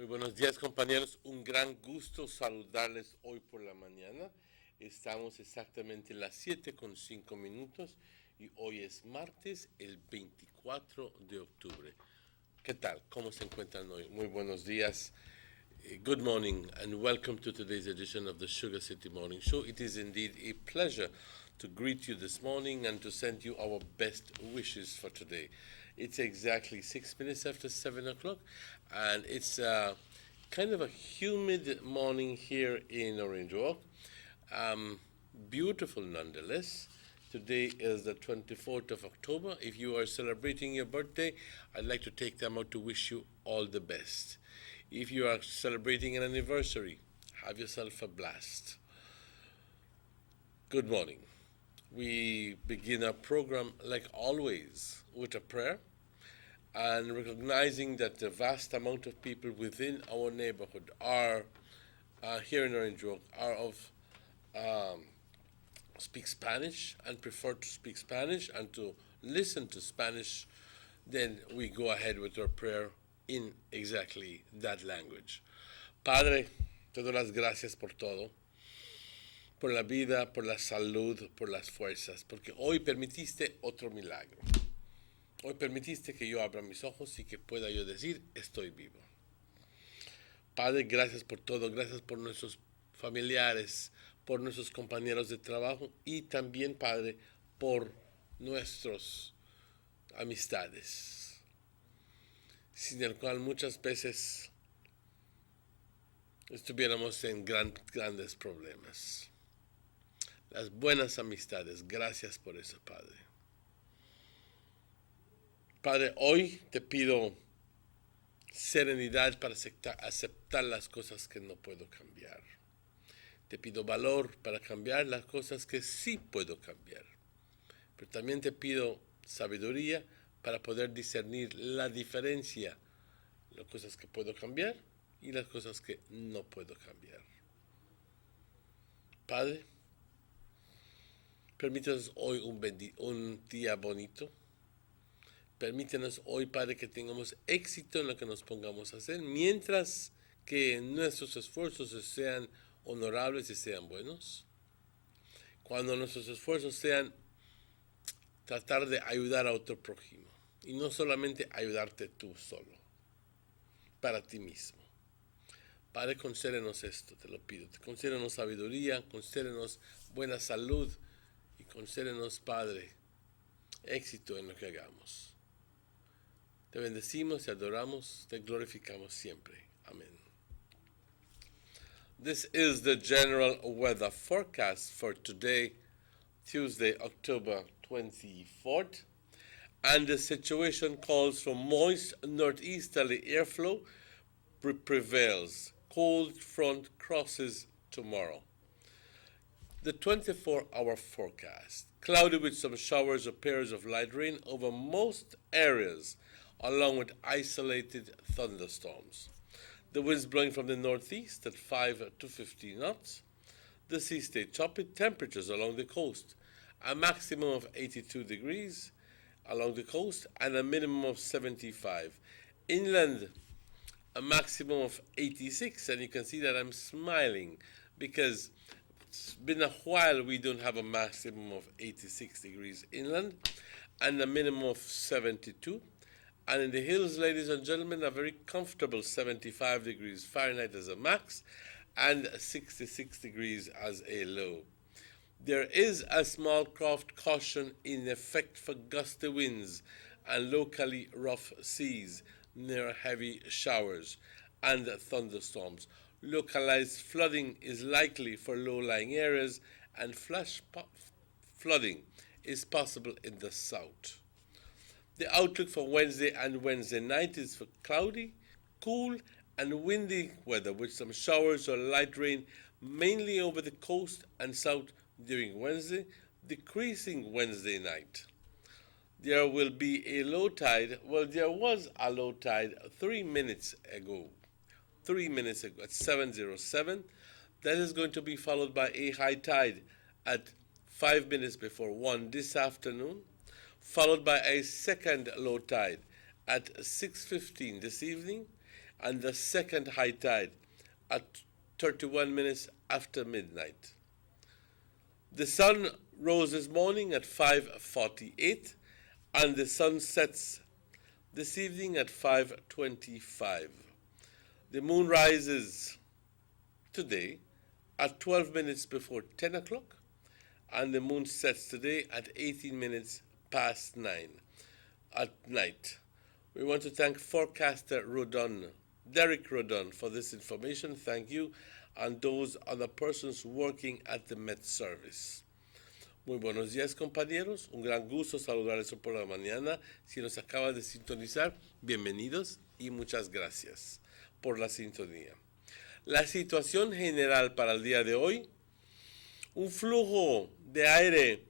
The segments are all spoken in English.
Muy buenos días, compañeros. Un gran gusto saludarles hoy por la mañana. Estamos exactamente a las 7:05 y hoy es martes, el 24 de octubre. ¿Qué tal? ¿Cómo se encuentran hoy? Muy buenos días. Good morning and welcome to today's edition of the Sugar City Morning Show. It is indeed a pleasure to greet you this morning and to send you our best wishes for today. It's exactly 6 minutes after 7 o'clock, and it's kind of a humid morning here in Orange Walk. Beautiful nonetheless. Today is the 24th of October. If you are celebrating your birthday, I'd like to take time out to wish you all the best. If you are celebrating an anniversary, have yourself a blast. Good morning. We begin our program, like always, with a prayer and recognizing that the vast amount of people within our neighborhood are here in Orange Walk are of speak Spanish and prefer to speak Spanish and to listen to Spanish, then we go ahead with our prayer in exactly that language. Padre, te doy las gracias por todo, por la vida, por la salud, por las fuerzas, porque hoy permitiste otro milagro. Hoy permitiste que yo abra mis ojos y que pueda yo decir, estoy vivo. Padre, gracias por todo, gracias por nuestros familiares, por nuestros compañeros de trabajo y también, Padre, por nuestras amistades, sin el cual muchas veces estuviéramos en grandes problemas. Las buenas amistades, gracias por eso, Padre. Padre, hoy te pido serenidad para aceptar las cosas que no puedo cambiar. Te pido valor para cambiar las cosas que sí puedo cambiar. Pero también te pido sabiduría para poder discernir la diferencia, las cosas que puedo cambiar y las cosas que no puedo cambiar. Padre, permítanos hoy un día bonito. Permítenos hoy, Padre, que tengamos éxito en lo que nos pongamos a hacer, mientras que nuestros esfuerzos sean honorables y sean buenos. Cuando nuestros esfuerzos sean tratar de ayudar a otro prójimo, y no solamente ayudarte tú solo, para ti mismo. Padre, concédenos esto, te lo pido. Concédenos sabiduría, concédenos buena salud y concédenos, Padre, éxito en lo que hagamos. Te bendecimos, te adoramos, te glorificamos siempre. Amén. This is the general weather forecast for today, Tuesday, October 24th. And the situation calls for moist northeasterly airflow prevails. Cold front crosses tomorrow. The 24-hour forecast. Cloudy with some showers or pairs of light rain over most areas, along with isolated thunderstorms. The winds blowing from the northeast at 5 to 15 knots. The sea stay choppy. Temperatures along the coast, a maximum of 82 degrees along the coast and a minimum of 75. Inland, a maximum of 86. And you can see that I'm smiling because it's been a while we don't have a maximum of 86 degrees inland and a minimum of 72. And in the hills, ladies and gentlemen, a very comfortable 75 degrees Fahrenheit as a max and 66 degrees as a low. There is a small craft caution in effect for gusty winds and locally rough seas near heavy showers and thunderstorms. Localized flooding is likely for low-lying areas, and flash flooding is possible in the south. The outlook for Wednesday and Wednesday night is for cloudy, cool, and windy weather with some showers or light rain mainly over the coast and south during Wednesday, decreasing Wednesday night. There will be a low tide. Well, there was a low tide 3 minutes ago. 3 minutes ago at 7:07. That is going to be followed by a high tide at 5 minutes before 1 this afternoon, followed by a second low tide at 6:15 this evening, and the second high tide at 31 minutes after midnight. The sun rose this morning at 5:48, and the sun sets this evening at 5:25. The moon rises today at 12 minutes before 10 o'clock, and the moon sets today at 18 minutes past 9 at night. We want to thank forecaster Derek Rodon, for this information. Thank you, and those other persons working at the Met Service. Muy buenos días, compañeros. Un gran gusto saludarles por la mañana. Si nos acaba de sintonizar, bienvenidos y muchas gracias por la sintonía. La situación general para el día de hoy: un flujo de aire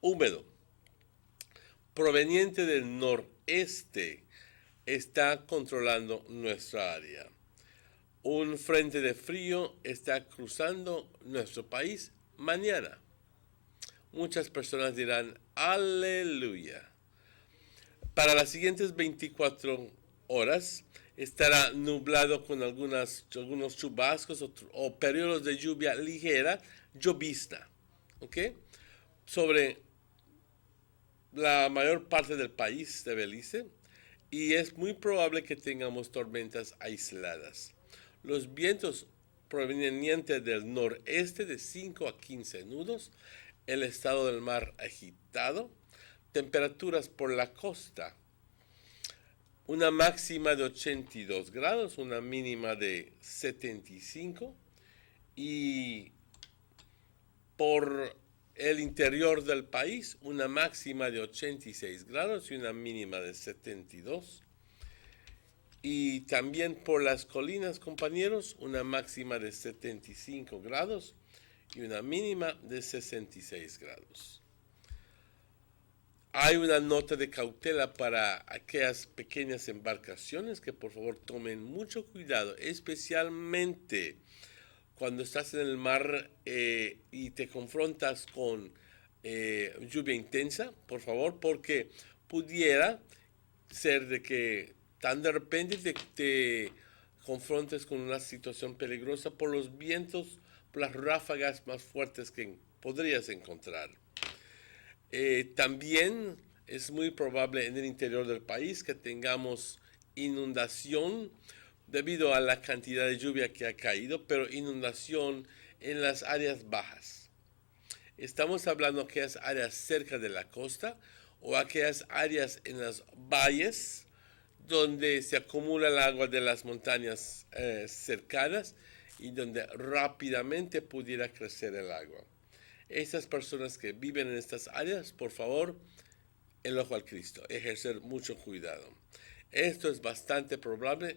húmedo proveniente del noreste está controlando nuestra área. Un frente de frío está cruzando nuestro país mañana. Muchas personas dirán, aleluya. Para las siguientes 24 horas estará nublado con algunos chubascos o periodos de lluvia ligera, llovizna, ¿ok? Sobre la mayor parte del país de Belice, y es muy probable que tengamos tormentas aisladas. Los vientos provenientes del noreste de 5 a 15 nudos, el estado del mar agitado, temperaturas por la costa, una máxima de 82 grados, una mínima de 75, y por el interior del país una máxima de 86 grados y una mínima de 72. Y también por las colinas, compañeros, una máxima de 75 grados y una mínima de 66 grados. Hay una nota de cautela para aquellas pequeñas embarcaciones que por favor tomen mucho cuidado, especialmente cuando estás en el mar y te confrontas con lluvia intensa, por favor, porque pudiera ser de que tan de repente te confrontes con una situación peligrosa por los vientos, por las ráfagas más fuertes que podrías encontrar. También es muy probable en el interior del país que tengamos inundación debido a la cantidad de lluvia que ha caído, pero inundación en las áreas bajas. Estamos hablando de aquellas áreas cerca de la costa o aquellas áreas en los valles donde se acumula el agua de las montañas cercanas y donde rápidamente pudiera crecer el agua. Estas personas que viven en estas áreas, por favor, el ojo al Cristo, ejercer mucho cuidado. Esto es bastante probable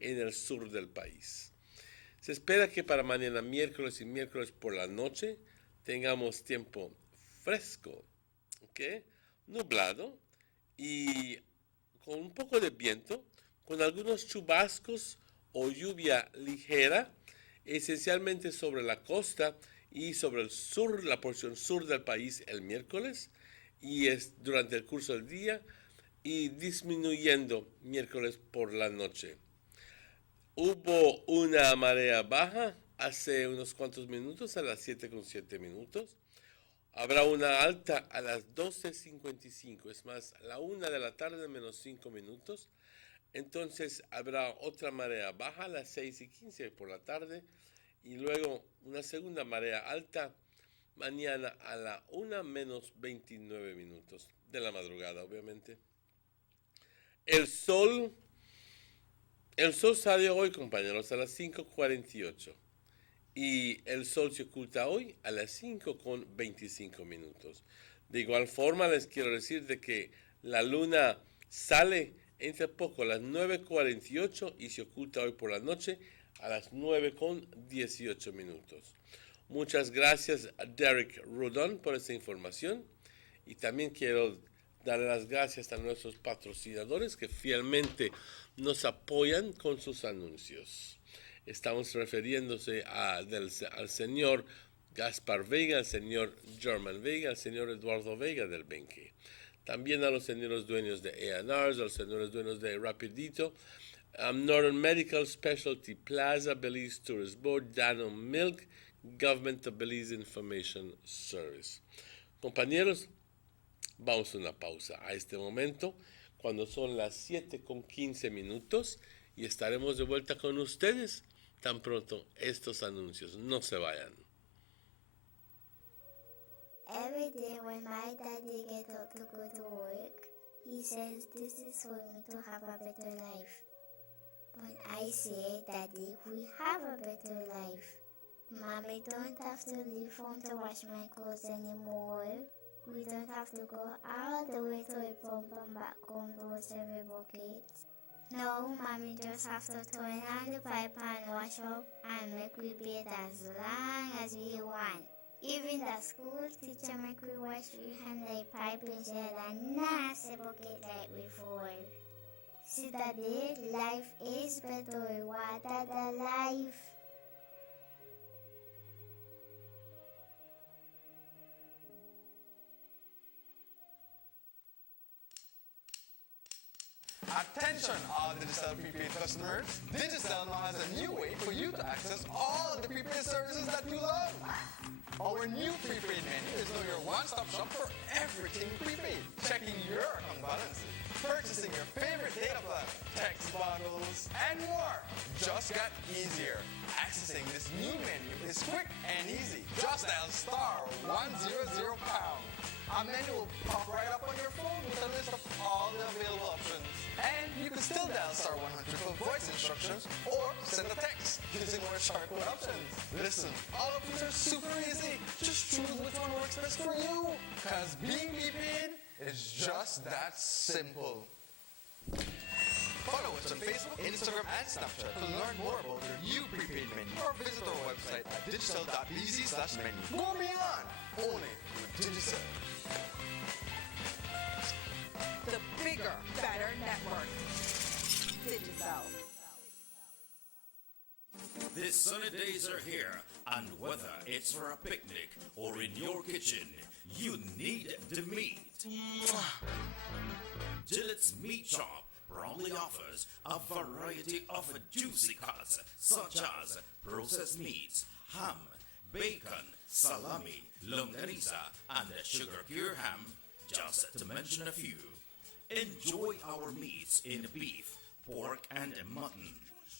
en el sur del país. Se espera que para mañana miércoles y miércoles por la noche tengamos tiempo fresco, ¿okay? Nublado y con un poco de viento, con algunos chubascos o lluvia ligera, esencialmente sobre la costa y sobre el sur, la porción sur del país el miércoles, y es durante el curso del día, y disminuyendo miércoles por la noche. Hubo una marea baja hace unos cuantos minutos, a las 7:07. Habrá una alta a las 12:55, es más, a la 1 de la tarde menos 5 minutos. Entonces habrá otra marea baja a las 6:15 por la tarde, y luego una segunda marea alta mañana a la 1 menos 29 minutos de la madrugada, obviamente. El sol salió hoy, compañeros, a las 5:48, y el sol se oculta hoy a las 5:25. De igual forma, les quiero decir de que la luna sale entre poco a las 9:48 y se oculta hoy por la noche a las 9:18. Muchas gracias a Derek Rodon por esta información, y también quiero dar las gracias a nuestros patrocinadores que fielmente nos apoyan con sus anuncios. Estamos refiriéndose al señor Gaspar Vega, al señor German Vega, al señor Eduardo Vega del Benque. También a los señores dueños de A&Rs, a los señores dueños de Rapidito, Northern Medical Specialty Plaza, Belize Tourist Board, Dano Milk, Government of Belize Information Service. Compañeros, vamos a una pausa a este momento, cuando son las 7:15, y estaremos de vuelta con ustedes tan pronto estos anuncios. No se vayan. Every day when my daddy gets up to go to work, he says this is for me to have a better life. But I say, Daddy, we have a better life. Mommy don't have to leave home to wash my clothes anymore. We don't have to go all the way to a pump and back home to wash every bucket. No, Mommy just have to turn on the pipe and wash up and make we bathe as long as we want. Even the school teacher make we wash we hand like pipe instead and nasty bucket like before. See, Daddy, life is better. Water the life. Attention all Digicel prepaid customers. Digicel now has a new way for you to access all the prepaid services that you love. Our new prepaid menu is now your one-stop shop for everything prepaid. Checking your account balances, purchasing your favorite data plan, text bundles, and more just got easier. Accessing this new menu is quick and easy. Just dial *100#. A menu will pop right up on your phone with a list of all the available options. And you can still dial *100 for voice instructions or send a text using our shortcut options. Listen, all of these are super easy. Just choose which one works best for you. Cause being prepaid is just that simple. Follow us on Facebook, Instagram, and Snapchat to learn more about our new prepaid menu or visit our website at digicel.bz/menu. Go beyond! Only with Digicel. The bigger, better network. Digicel. The sunny days are here, and whether it's for a picnic or in your kitchen, you need the meat. Gillette's Meat Shop proudly offers a variety of juicy cuts such as processed meats, ham, bacon, salami, longaniza, and sugar-cured ham, just to mention a few. Enjoy our meats in beef, pork, and mutton.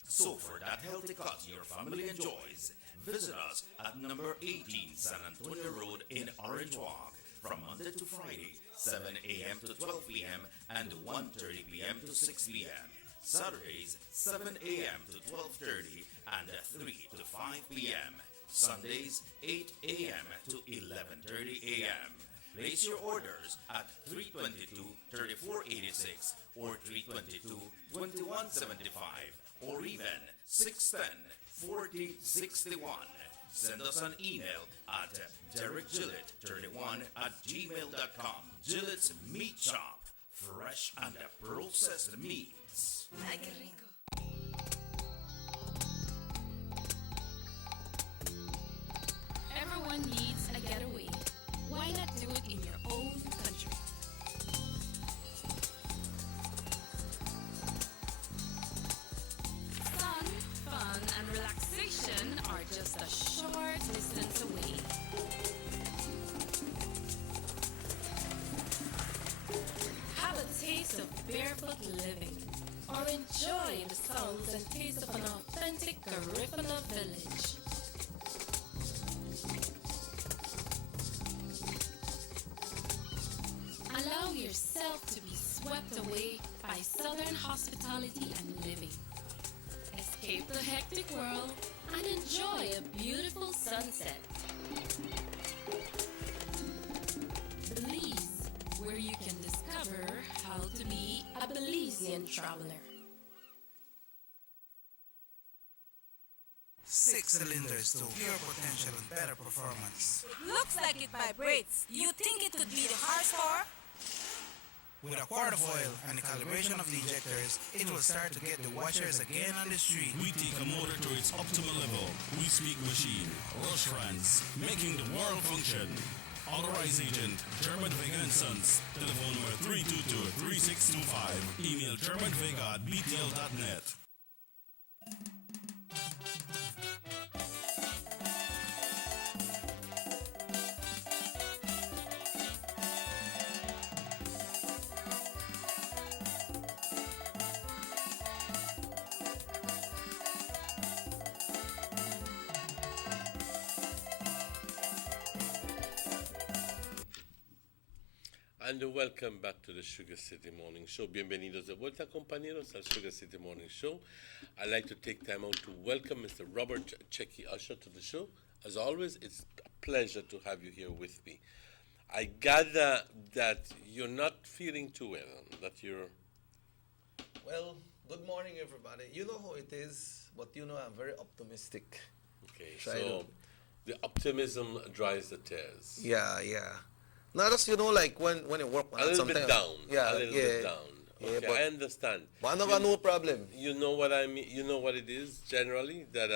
So for that healthy cut your family enjoys, visit us at number 18 San Antonio Road in Orange Walk from Monday to Friday, 7 a.m. to 12 p.m. and 1:30 p.m. to 6 p.m. Saturdays, 7 a.m. to 12:30 and 3 to 5 p.m. Sundays, 8 a.m. to 11:30 a.m. Place your orders at 322-3486 or 322-2175 or even 610-4061. Send us an email at derekgillett31@gmail.com. Gillette's Meat Shop. Fresh and processed meats. Ay, qué rico. Everyone needs a getaway. Why not do it in your own country? Sun, fun, and relaxation are just a short distance away. Have a taste of barefoot living, or enjoy the sounds and taste of an authentic Garifuna village. Allow yourself to be swept away by Southern hospitality and living. Escape the hectic world and enjoy a beautiful sunset. Belize, where you can discover how to be a Belizean traveler. 6 cylinders to pure potential and better performance. Looks like it vibrates. You think it could be the horsepower? With a quart of oil and the calibration of the injectors, it will start to get the watchers again on the street. We take a motor to its optimal level. We speak machine, rush runs, making the world function. Authorized agent, German Vega and Sons. Telephone number 322-3625. Email germanvega@btl.net. And welcome back to the Sugar City Morning Show. Bienvenidos de vuelta, compañeros, al Sugar City Morning Show. I'd like to take time out to welcome Mr. Robert Checky Usher to the show. As always, it's a pleasure to have you here with me. I gather that you're not feeling too well, that you're... Well, good morning, everybody. You know how it is, but you know I'm very optimistic. Okay, Try so the optimism dries the tears. Yeah, yeah. Not just, you know, like when you work on A little sometimes. bit down. Yeah, a little yeah. bit down. Yeah, Okay, but I understand. one of no problem. You know what I mean? You know what it is generally? That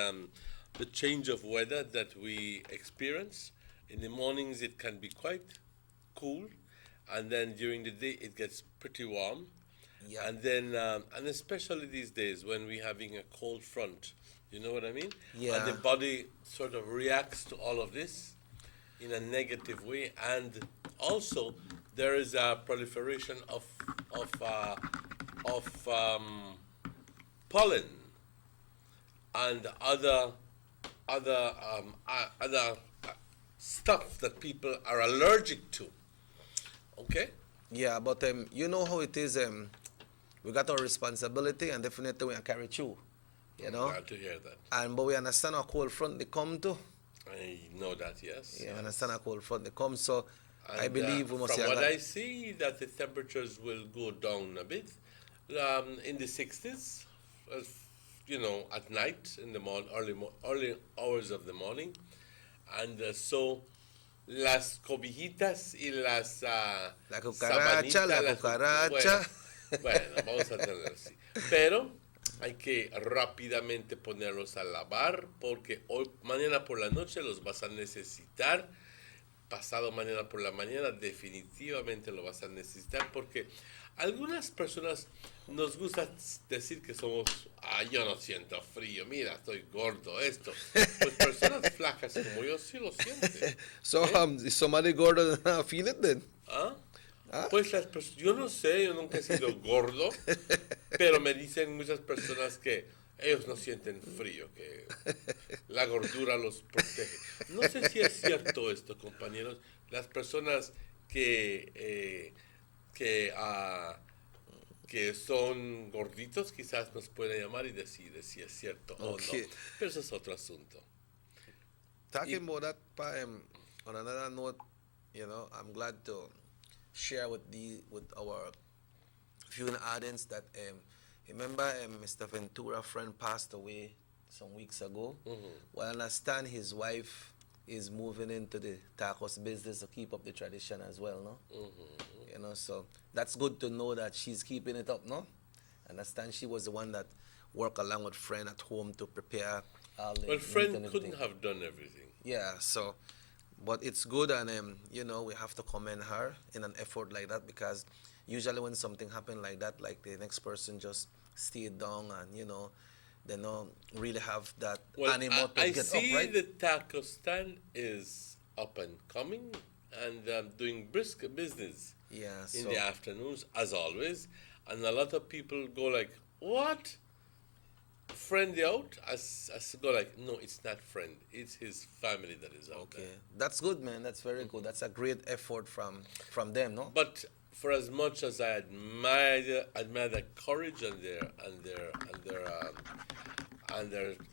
the change of weather that we experience, in the mornings it can be quite cool, and then during the day it gets pretty warm. Yeah. And then, and especially these days when we're having a cold front, you know what I mean? Yeah. And the body sort of reacts to all of this in a negative way, and also there is a proliferation of pollen and other stuff that people are allergic to. Okay. Yeah, but you know how it is. We got our responsibility, and definitely we can carry through. You know. Glad to hear that. And but we understand our cold front they come too. I know that, yes. Yeah, yes. we understand our cold front they come. So I And, believe we must. From have what that- I see, that the temperatures will go down a bit, in the 60s, you know, at night in the early hours of the morning, and so las cobijitas y las La cucaracha, la sabanitas, cucaracha. Bueno, vamos a tener así. Pero hay que rápidamente ponerlos a lavar porque mañana por la noche los vas a necesitar. Pasado mañana por la mañana definitivamente lo vas a necesitar porque algunas personas nos gusta decir que somos, yo no siento frío, mira, estoy gordo, esto. Pues personas flacas como yo sí lo sienten. So is somebody go to feel it then? ¿Ah? Pues yo no sé, yo nunca he sido gordo, pero me dicen muchas personas que ellos no sienten frío, que la gordura los protege. No sé si es cierto esto, compañeros. Las personas que son gorditos quizás nos pueden llamar y decir si es cierto o no. Pero eso es otro asunto. Talking about that, on another note, you know, I'm glad to share with our viewing audience that remember Mr. Ventura friend passed away some weeks ago. Well, I understand his wife is moving into the tacos business to keep up the tradition as well, no? You know, so that's good to know that she's keeping it up, no? I understand she was the one that worked along with friend at home to prepare all the Well, meat friend and couldn't everything. have done everything. Yeah, so, but it's good, and you know, we have to commend her in an effort like that because usually when something happen like that, like the next person just stay down and you know, they don't really have that Well, animal to I get see up, right? the taco stand is up and coming and doing brisk business Yeah, in so the afternoons, as always. And a lot of people go like, what? Friend out? As go like, no, it's not friend. It's his family that is out okay, there. that's good, man. That's very good. That's a great effort from them, no? But for as much as I admire their courage and their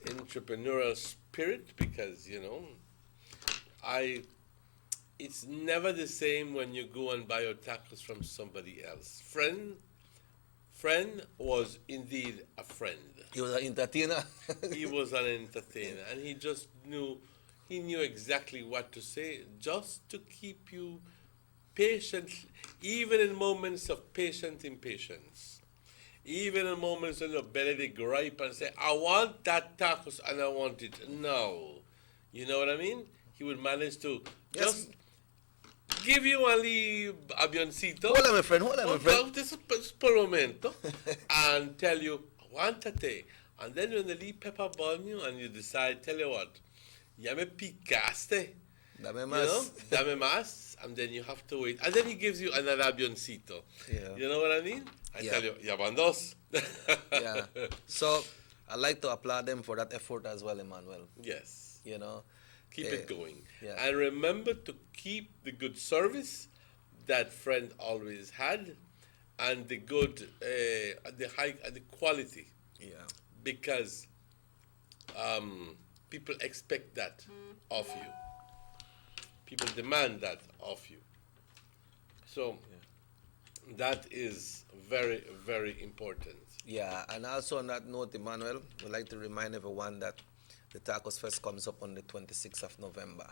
entrepreneurial spirit, because you know, it's never the same when you go and buy your tacos from somebody else. Friend was indeed a friend. He was an entertainer. He was an entertainer, and he just knew exactly what to say, just to keep you patient, even in moments of patient impatience, even in moments when your belly they gripe and say, I want that tacos and I want it now. You know what I mean? He would manage to Yes. just give you only avioncito. Hold on, my friend. Hold on, my friend. Just por un momento. And tell you, aguántate. And then when the leave pepper bomb you and you decide, tell you what, ya me picaste. Dame You más. know, dame más, and then you have to wait. And then he gives you another avioncito. Yeah. You know what I mean? I Yeah. tell you, ya van dos. Yeah. So I'd like to applaud them for that effort as well, Emmanuel. Yes. You know, Keep it going. yeah. And remember to keep the good service that friend always had, and the good, the high, the quality, yeah, because people expect that of you. People demand that of you. So that is very, very important. Yeah, and also on that note, Emmanuel, we'd like to remind everyone that the Tacos Fest comes up on the 26th of November.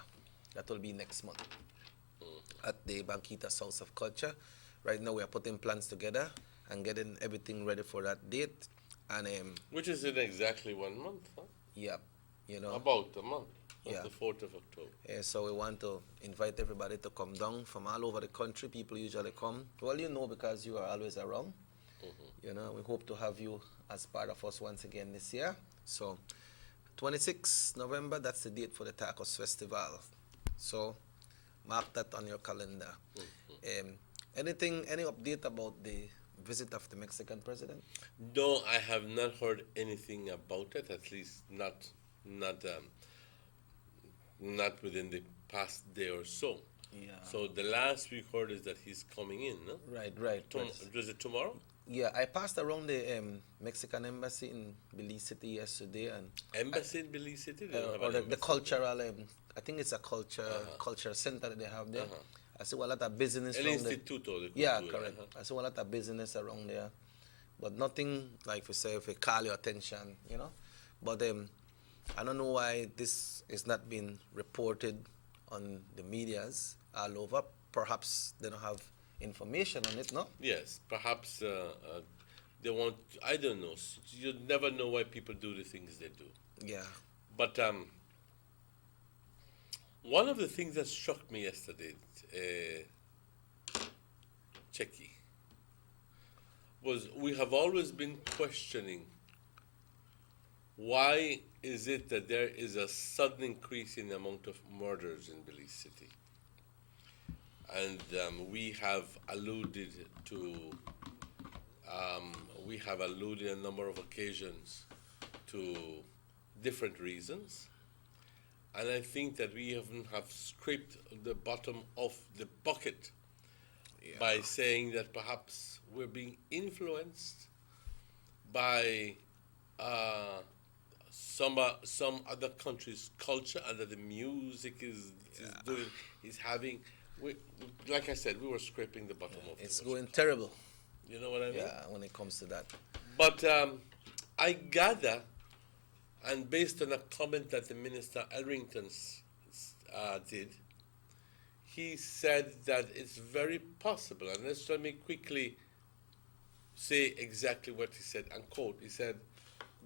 That will be next month at the Banquitas House of Culture. Right now, we are putting plans together and getting everything ready for that date. And Which is in exactly 1 month, huh? yeah, you know, About a month. That's Yeah. the 4th of October. so we want to invite everybody to come down from all over the country. People usually come. Well, you know, because you are always around. You know, we hope to have you as part of us once again this year. So, 26 November, that's the date for the Tacos Festival. So, mark that on your calendar. Any update about the visit of the Mexican president? No, I have not heard anything about it. At least not within the past day or so. Yeah. So the last we heard is that he's coming in. No? Right. Was it tomorrow? Yeah, I passed around the Mexican embassy in Belize City yesterday, and Embassy in Belize City? They don't have or an the embassy. cultural, I think it's a culture center that they have there. I see a lot of business El around there. Instituto de Yeah, Cultura, correct. I see a lot of business around there, but nothing like we say if it call your attention, you know. But I don't know why this is not being reported on the medias all over. Perhaps they don't have information on it, no? Yes, perhaps they want. I don't know. You never know why people do the things they do. Yeah. But one of the things that struck me yesterday, Checky, was we have always been questioning why is it that there is a sudden increase in the amount of murders in Belize City. And we have alluded a number of occasions to different reasons. And I think that we have scraped the bottom of the bucket by saying that perhaps we're being influenced by some other country's culture, and that the music is having. Like I said, we were scraping the bottom of It's the going terrible. You know what I mean? Yeah, when it comes to that. But I gather, and based on a comment that the Minister Elrington did, he said that it's very possible, and let me quickly say exactly what he said, and quote, he said,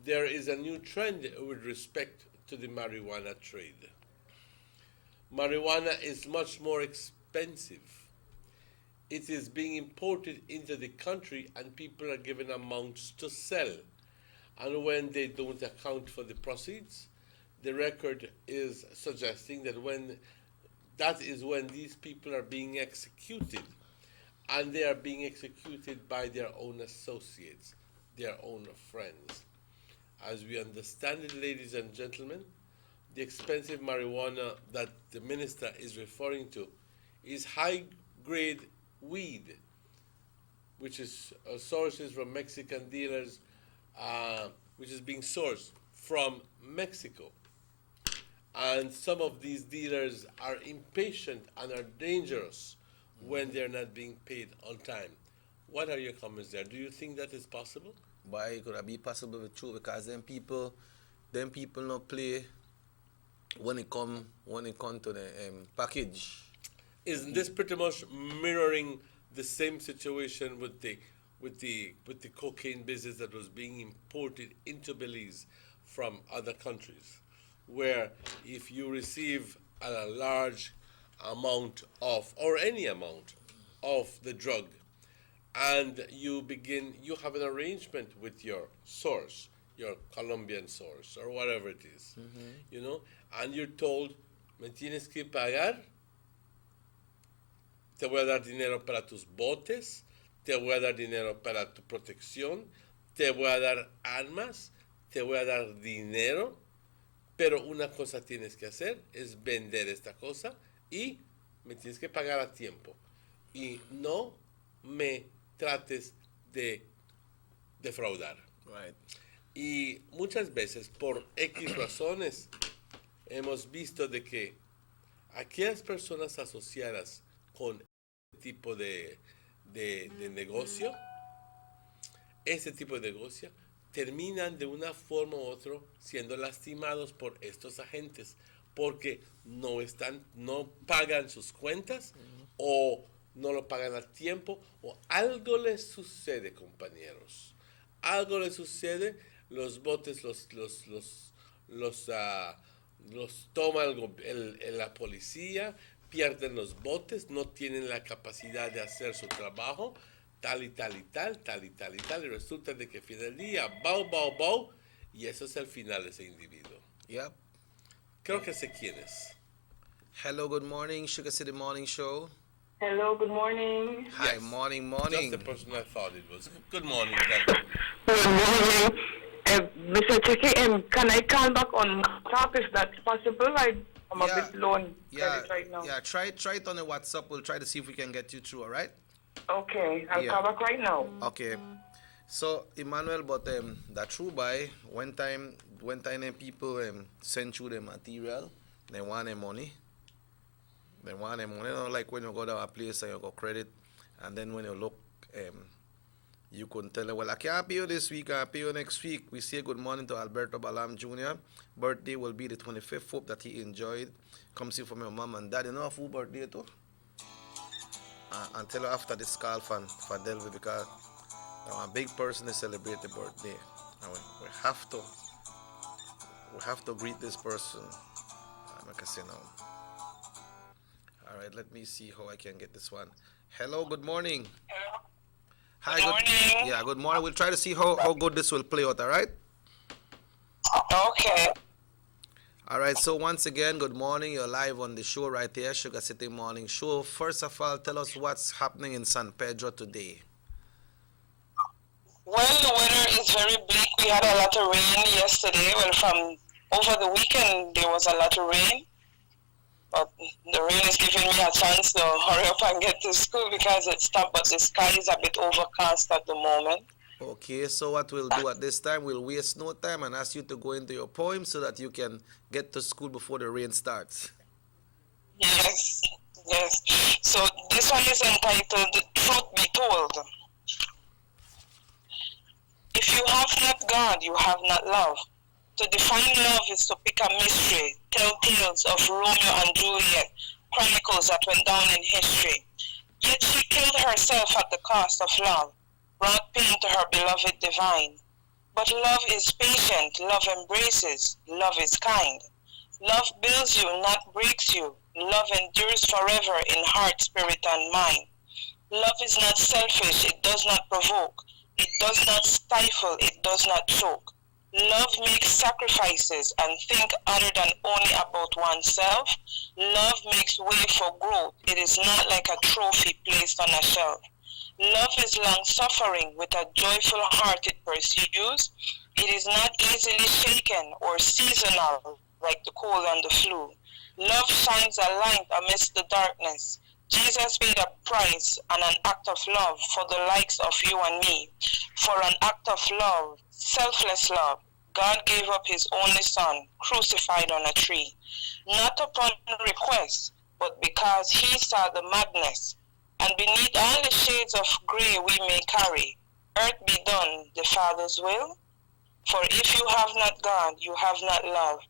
there is a new trend with respect to the marijuana trade. Marijuana is much more expensive. It is being imported into the country, and people are given amounts to sell. And when they don't account for the proceeds, the record is suggesting that that is when these people are being executed. And they are being executed by their own associates, their own friends. As we understand it, ladies and gentlemen, the expensive marijuana that the minister is referring to is high-grade weed, which is sources from Mexican dealers, which is being sourced from Mexico. And some of these dealers are impatient and are dangerous when they're not being paid on time. What are your comments there? Do you think that is possible? Why it could be possible with true, because them people not play when it come to the package. Isn't this pretty much mirroring the same situation with the cocaine business that was being imported into Belize from other countries, where if you receive a large amount of, or any amount of the drug, and you have an arrangement with your source, your Colombian source, or whatever it is, and you're told, me tienes que pagar, te voy a dar dinero para tus botes, te voy a dar dinero para tu protección, te voy a dar armas, te voy a dar dinero, pero una cosa tienes que hacer es vender esta cosa y me tienes que pagar a tiempo. Y no me trates de defraudar. Right. Y muchas veces, por X razones, hemos visto de que aquellas personas asociadas con este tipo de negocio, terminan de una forma u otra siendo lastimados por estos agentes porque no pagan sus cuentas o no lo pagan a tiempo o algo les sucede, compañeros. Algo les sucede, los botes los toma la policía, pierden los botes, no tienen la capacidad de hacer su trabajo, tal y tal, y resulta de que al final del día, bau, y eso es el final de ese individuo. Yep. Creo que sé quién es. Hello, good morning, Sugar City Morning Show. Hello, good morning. Hi, Yes. morning. Just the person I thought it was. Good morning, Delvin. Good morning. Mr. Chicky, can I call back on WhatsApp if that's possible? I'm a bit low on credit right now. Yeah, try it on the WhatsApp. We'll try to see if we can get you through, all right? Okay, I'll call back right now. Okay. So, Emmanuel, but that true by one time people send you the material, they want their money. They want their money. You know, like when you go to a place and you got credit, and then when you look, you can tell them, well, I can't pay you this week, I'll pay you next week. We say good morning to Alberto Balam Jr. Birthday will be the 25th. Hope that he enjoyed. Come see from your mom and dad. You know who birthday too? And tell her after this call for Delvi because a big person to celebrate the birthday. And we have to greet this person. Like I say now. All right, let me see how I can get this one. Hello, good morning. Hello. Hi, good morning. Yeah, good morning. We'll try to see how good this will play out, all right? Okay. All right, so once again, good morning. You're live on the show right here, Sugar City Morning Show. First of all, tell us what's happening in San Pedro today. Well, the weather is very bleak. We had a lot of rain yesterday. Well, from over the weekend, there was a lot of rain. But the rain is giving me a chance to hurry up and get to school because it stopped, but the sky is a bit overcast at the moment. Okay, so what we'll do at this time, we'll waste no time and ask you to go into your poem so that you can get to school before the rain starts. Yes. So this one is entitled Truth Be Told. If you have not God, you have not love. To define love is to pick a mystery, tell tales of Romeo and Juliet, chronicles that went down in history. Yet she killed herself at the cost of love, brought pain to her beloved divine. But love is patient, love embraces, love is kind. Love builds you, not breaks you. Love endures forever in heart, spirit, and mind. Love is not selfish, it does not provoke. It does not stifle, it does not choke. Love makes sacrifices and think other than only about oneself. Love makes way for growth. It is not like a trophy placed on a shelf. Love is long-suffering. With a joyful heart it pursues. It is not easily shaken or seasonal like the cold and the flu. Love shines a light amidst the darkness. Jesus paid a price and an act of love for the likes of you and me. For an act of love, selfless love, God gave up his only son, crucified on a tree. Not upon request, but because he saw the madness. And beneath all the shades of grey we may carry, earth be done the Father's will. For if you have not God, you have not love,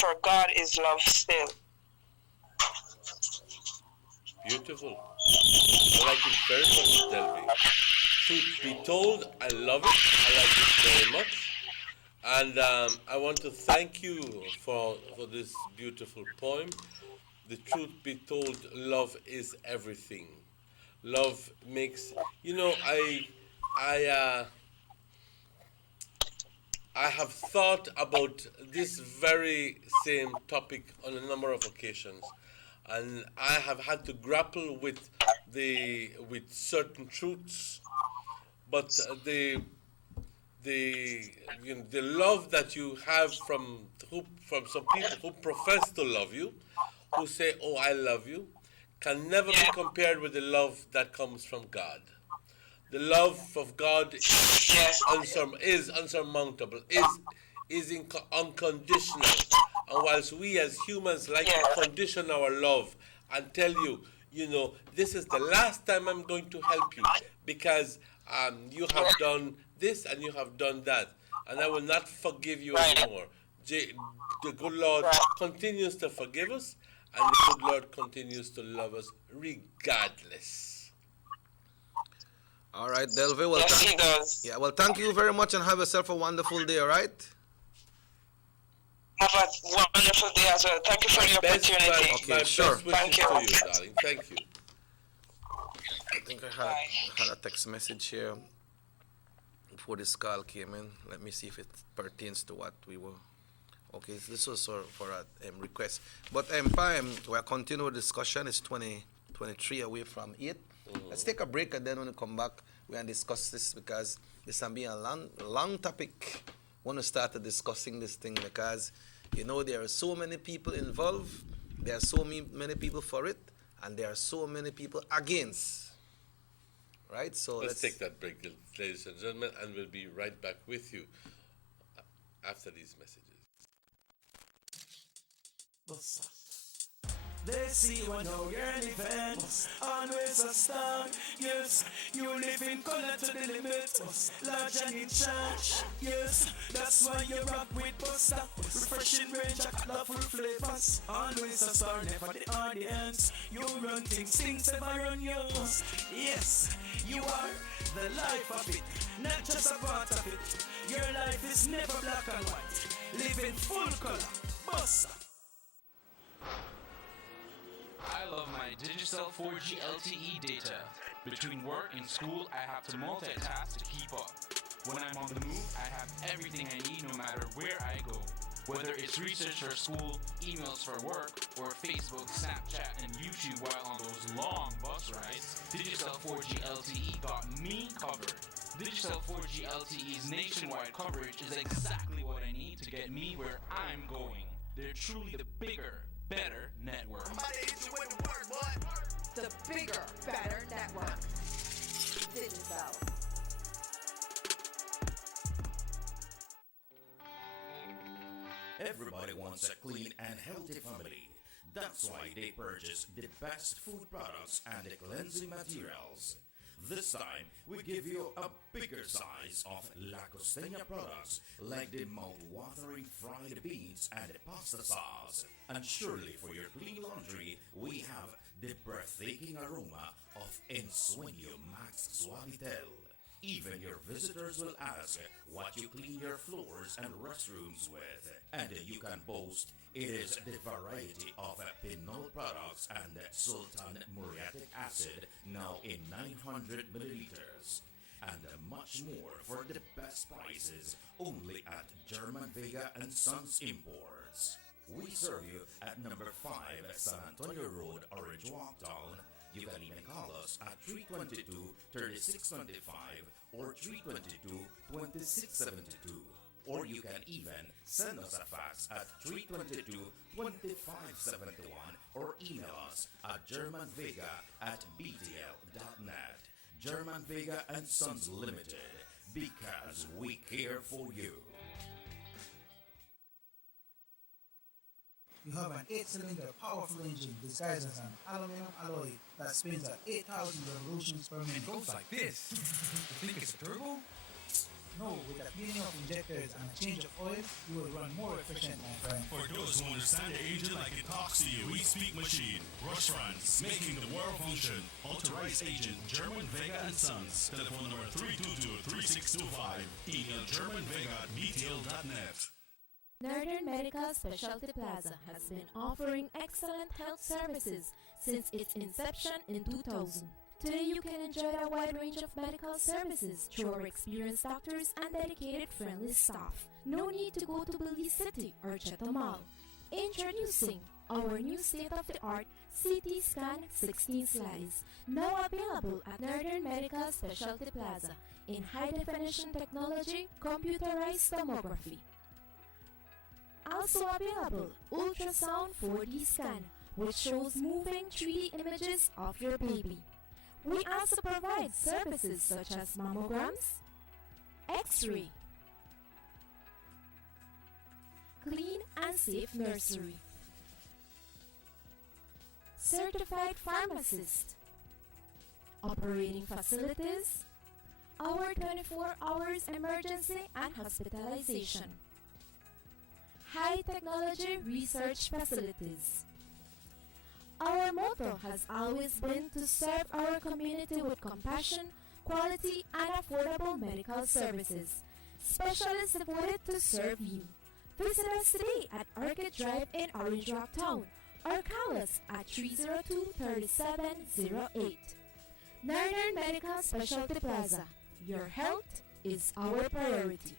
for God is love still. Beautiful. I like it very much, Delvi. Truth be told, I love it. I like it very much. And I want to thank you for this beautiful poem. the truth be told, love is everything. Love makes, I I have thought about this very same topic on a number of occasions, and I have had to grapple with certain truths, but the the love that you have from some people who profess to love you, who say, "Oh, I love you," can never be compared with the love that comes from God. The love of God is unsurmountable, unconditional. And whilst we as humans like to condition our love and tell you, this is the last time I'm going to help you because you have done this and you have done that, and I will not forgive you anymore. The good Lord continues to forgive us, and the good Lord continues to love us regardless. All right, Delvin. Well, Yes, he does. Yeah, well, thank you very much and have yourself a wonderful day, all right? Have a wonderful day as well. Thank you for the opportunity. Okay, sure. Thank you. To you, darling. Thank you. I think I had a text message here before this call came in. Let me see if it pertains to what we were. Okay, so this was for a request. But we're continuing the discussion. It's 23 away from 8. Let's take a break, and then when we come back, we're going to discuss this because this can be a long topic. Want to start discussing this thing because, there are so many people involved. There are so many people for it, and there are so many people against. Right? So let's take that break, ladies and gentlemen, and we'll be right back with you after these messages. They see you and know you're living. Always a star. Yes, you live in color to the limit. Large and in charge. Yes, that's why you rock with Buster. Refreshing range of colorful flavors. Always a star, never the audience. You run things ever run yours. Yes, you are the life of it, not just a part of it. Your life is never black and white. Live in full color. Buster. I love my Digicel 4G LTE data. Between work and school, I have to multitask to keep up. When I'm on the move, I have everything I need no matter where I go. Whether it's research for school, emails for work, or Facebook, Snapchat, and YouTube while on those long bus rides, Digicel 4G LTE got me covered. Digicel 4G LTE's nationwide coverage is exactly what I need to get me where I'm going. They're truly the bigger, better network. The bigger, better network. Digicel. Everybody wants a clean and healthy family. That's why they purchase the best food products and the cleansing materials. This time, we give you a bigger size of La Costeña products like the mouth-watering fried beans and pasta sauce. And surely for your clean laundry, we have the breathtaking aroma of Ensueño Max Suavitel. Even your visitors will ask what you clean your floors and restrooms with. And you can boast it is the variety of Pinol products and Sultan Muriatic acid now in 900 milliliters. And much more for the best prices only at German Vega and Sons Imports. We serve you at number 5 San Antonio Road, Orange Walk Down. You can even call us at 322-3625 or 322-2672. Or you can even send us a fax at 322-2571 or email us at germanvega@btl.net. German Vega and Sons Limited, because we care for you. You have an 8-cylinder powerful engine disguised as an aluminum alloy that spins at 8,000 revolutions per minute. It goes like this. You think it's a turbo? No, with a cleaning of injectors and a change of oil, you will run more efficient, my friend. For those who understand the engine like it talks to you, we speak machine. Rush France, making the world function. Authorized agent, German Vega and Sons. Telephone number 322-3625. Email germanvega@btl.net. Northern Medical Specialty Plaza has been offering excellent health services since its inception in 2000. Today you can enjoy a wide range of medical services through our experienced doctors and dedicated friendly staff. No need to go to Belize City or Chatham Mall. Introducing our new state-of-the-art CT Scan 16 slides, now available at Northern Medical Specialty Plaza in high-definition technology, computerized tomography. Also available, ultrasound 4D scan, which shows moving 3D images of your baby. We also provide services such as mammograms, X-ray, clean and safe nursery, certified pharmacist, operating facilities, our 24 hours emergency and hospitalization, high technology research facilities. Our motto has always been to serve our community with compassion, quality, and affordable medical services, specialists devoted to serve you. Visit us today at Orchid Drive in Orange Rock Town or call us at 302-3708. Northern Medical Specialty Plaza. Your health is our priority.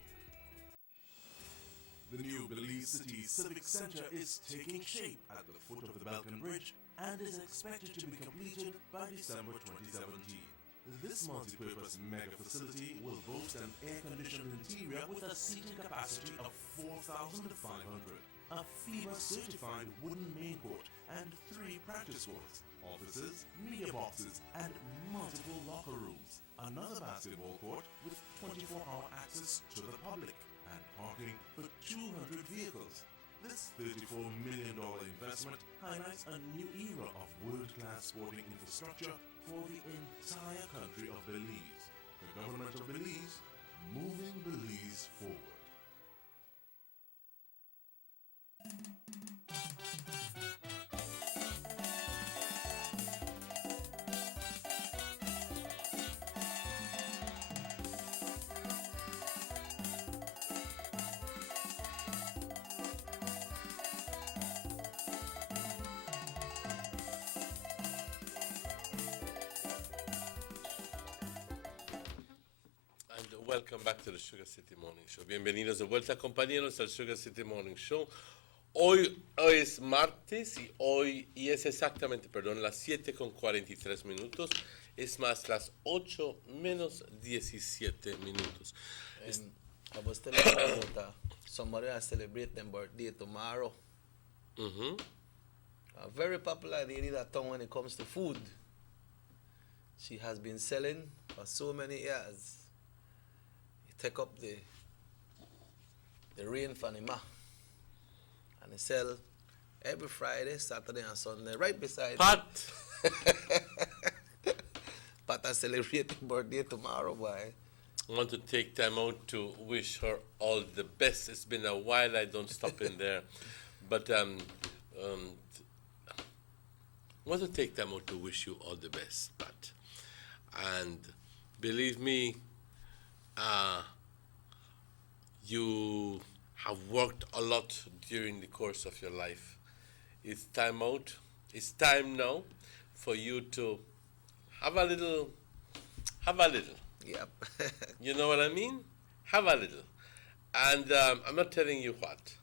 The new Belize City Civic Center is taking shape at the foot of the Balkan Bridge and is expected to be completed by December 2017. This multi-purpose mega facility will boast an air-conditioned interior with a seating capacity of 4,500, a FEMA-certified wooden main court and 3 practice courts, offices, media boxes, and multiple locker rooms, another basketball court with 24-hour access to the public, and parking for 200 vehicles. This $34 million investment highlights a new era of world-class sporting infrastructure for the entire country of Belize. The government of Belize, moving Belize forward. Welcome back to the Sugar City Morning Show. Bienvenidos de vuelta, compañeros, al Sugar City Morning Show. Hoy es martes y es exactamente, las 7:43. Es más, las 8 menos 17 minutos. I was telling you about somebody that celebrate their birthday tomorrow. A very popular lady that town when it comes to food. She has been selling for so many years. Take up the rain for the ma. And they sell every Friday, Saturday, and Sunday, right beside Pat. Pat is celebrating birthday tomorrow, boy. I want to take time out to wish her all the best. It's been a while I don't stop in there. But I want to take time out to wish you all the best, Pat. And believe me, you have worked a lot during the course of your life. It's time out. It's time now for you to have a little. Yep. You know what I mean? Have a little. And I'm not telling you what,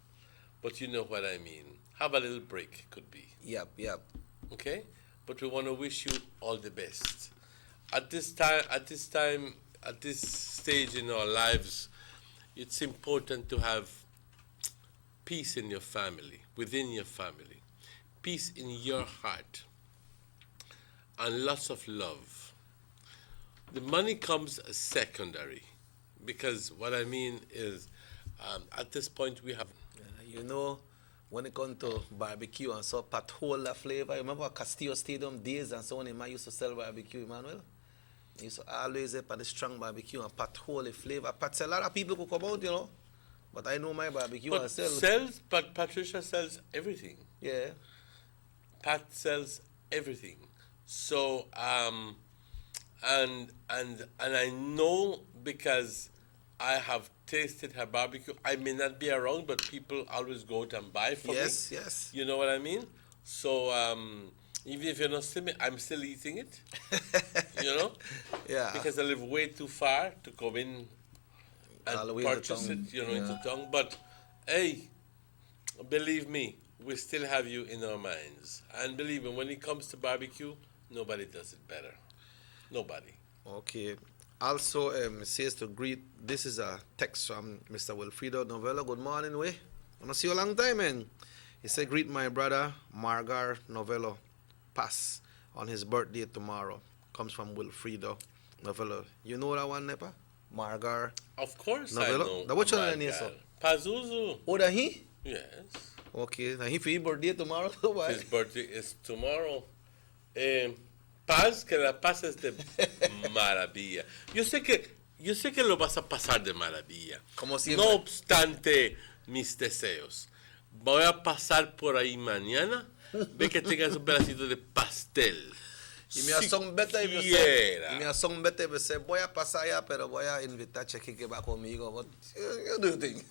but you know what I mean. Have a little break, could be. Yep. Okay? But we want to wish you all the best. At this stage in our lives, it's important to have peace in your family, within your family, peace in your heart, and lots of love. The money comes secondary, because what I mean is, at this point we have... You know, when it comes to barbecue and so, patola flavor, remember Castillo Stadium days and so on, man used to sell barbecue, Emmanuel? He used to always have the strong barbecue and patola flavor. Pat, a lot of people could come out, you know, but I know my barbecue and sell. But Patricia sells everything. Yeah. Pat sells everything. So, and I know, because I have tasted her barbecue. I may not be around, but people always go out and buy for me. Yes, yes. You know what I mean? So even if you're not seeing me, I'm still eating it. You know? Yeah. Because I live way too far to come in All the and way into purchase town. it, you know, Yeah. into town. But hey, believe me, we still have you in our minds. And believe me, when it comes to barbecue, nobody does it better. Nobody. Okay. Also, it says to greet. This is a text from Mr. Wilfredo Novello. Good morning, way. I'm gonna see you a long time, man. He said, greet my brother Margar Novello Pass on his birthday tomorrow. Comes from Wilfredo Novello. You know that one, Nepa? Margar. Of course Novello. I know. Now, what's your my name, God. sir? Pazuzu. Oh, that he? Yes. Okay. Now he for his birthday tomorrow. Why? His birthday is tomorrow. Paz, que la pases de maravilla. Yo sé que lo vas a pasar de maravilla. Como siempre. No obstante mis deseos. Voy a pasar por ahí mañana. Ve que tengas un pedacito de pastel. Y me son beta y me son beta y me say, voy a pasar allá, pero voy a invitar a Chequi que va conmigo. What do you think?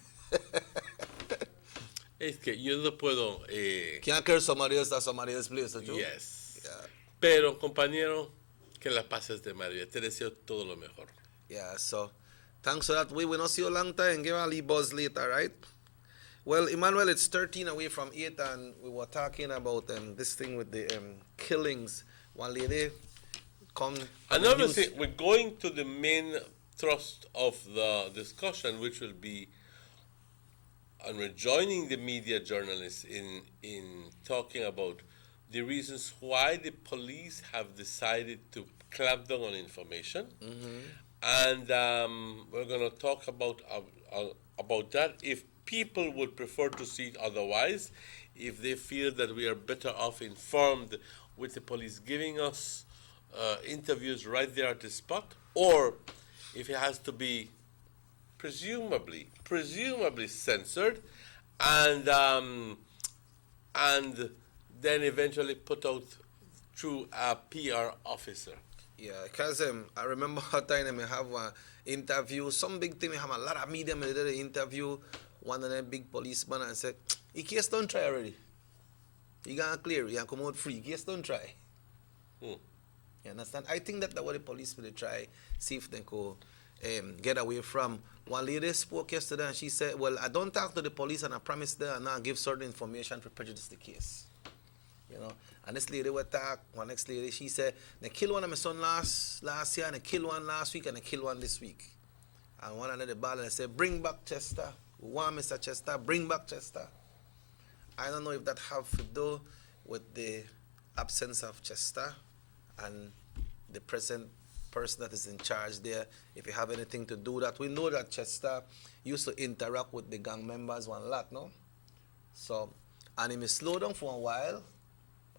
Es que yo no puedo. Can't carry somebody else at somebody else's place, don't you? Yes. Yeah. Pero, compañero, que la pases de maravilla. Te deseo todo lo mejor. Yeah, so thanks for that. We will not see you a long time. Give a little buzz later, right? Well, Emmanuel, it's 13 away from 8, and we were talking about this thing with the killings. One lady come. Another thing, we're going to the main thrust of the discussion, which will be, and we're joining the media journalists in talking about the reasons why the police have decided to clamp down on information. And we're going to talk about that. If people would prefer to see it otherwise, if they feel that we are better off informed with the police giving us interviews right there at the spot, or if it has to be presumably censored and then eventually put out through a PR officer. Yeah, because I remember a time I have an interview, some big thing, I have a lot of media, I did an interview, one of them big policemen, and said, the case don't try already. You gonna clear, you gonna come out free, case don't try. You understand? I think that's what the police will try, see if they could get away from. One lady spoke yesterday and she said, well, I don't talk to the police and I promise them and not give certain information to prejudice the case. You know? And this lady would talk, one next lady, she said, they killed one of my son last year, and they killed one last week, and they killed one this week. And one another ball and they said, bring back Chester. We want Mr. Chester, bring back Chester. I don't know if that have to do with the absence of Chester and the present person that is in charge there, if you have anything to do that. We know that Chester used to interact with the gang members one lot, no? So, and he may slow down for a while,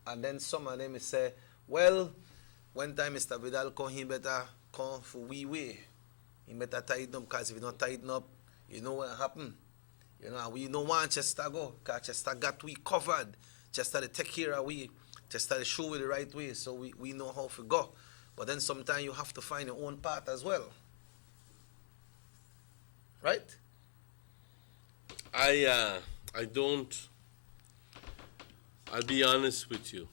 and then some of them may say, well, one time Mr. Vidal come, he better come for we way. He better tighten up, because if he not tighten up, you know what happen. You know, we don't want Chester go, because Chester got we covered. Chester they take care of we. Chester they show we the right way, so we know how to go. But then sometimes you have to find your own path as well. Right? I'll be honest with you.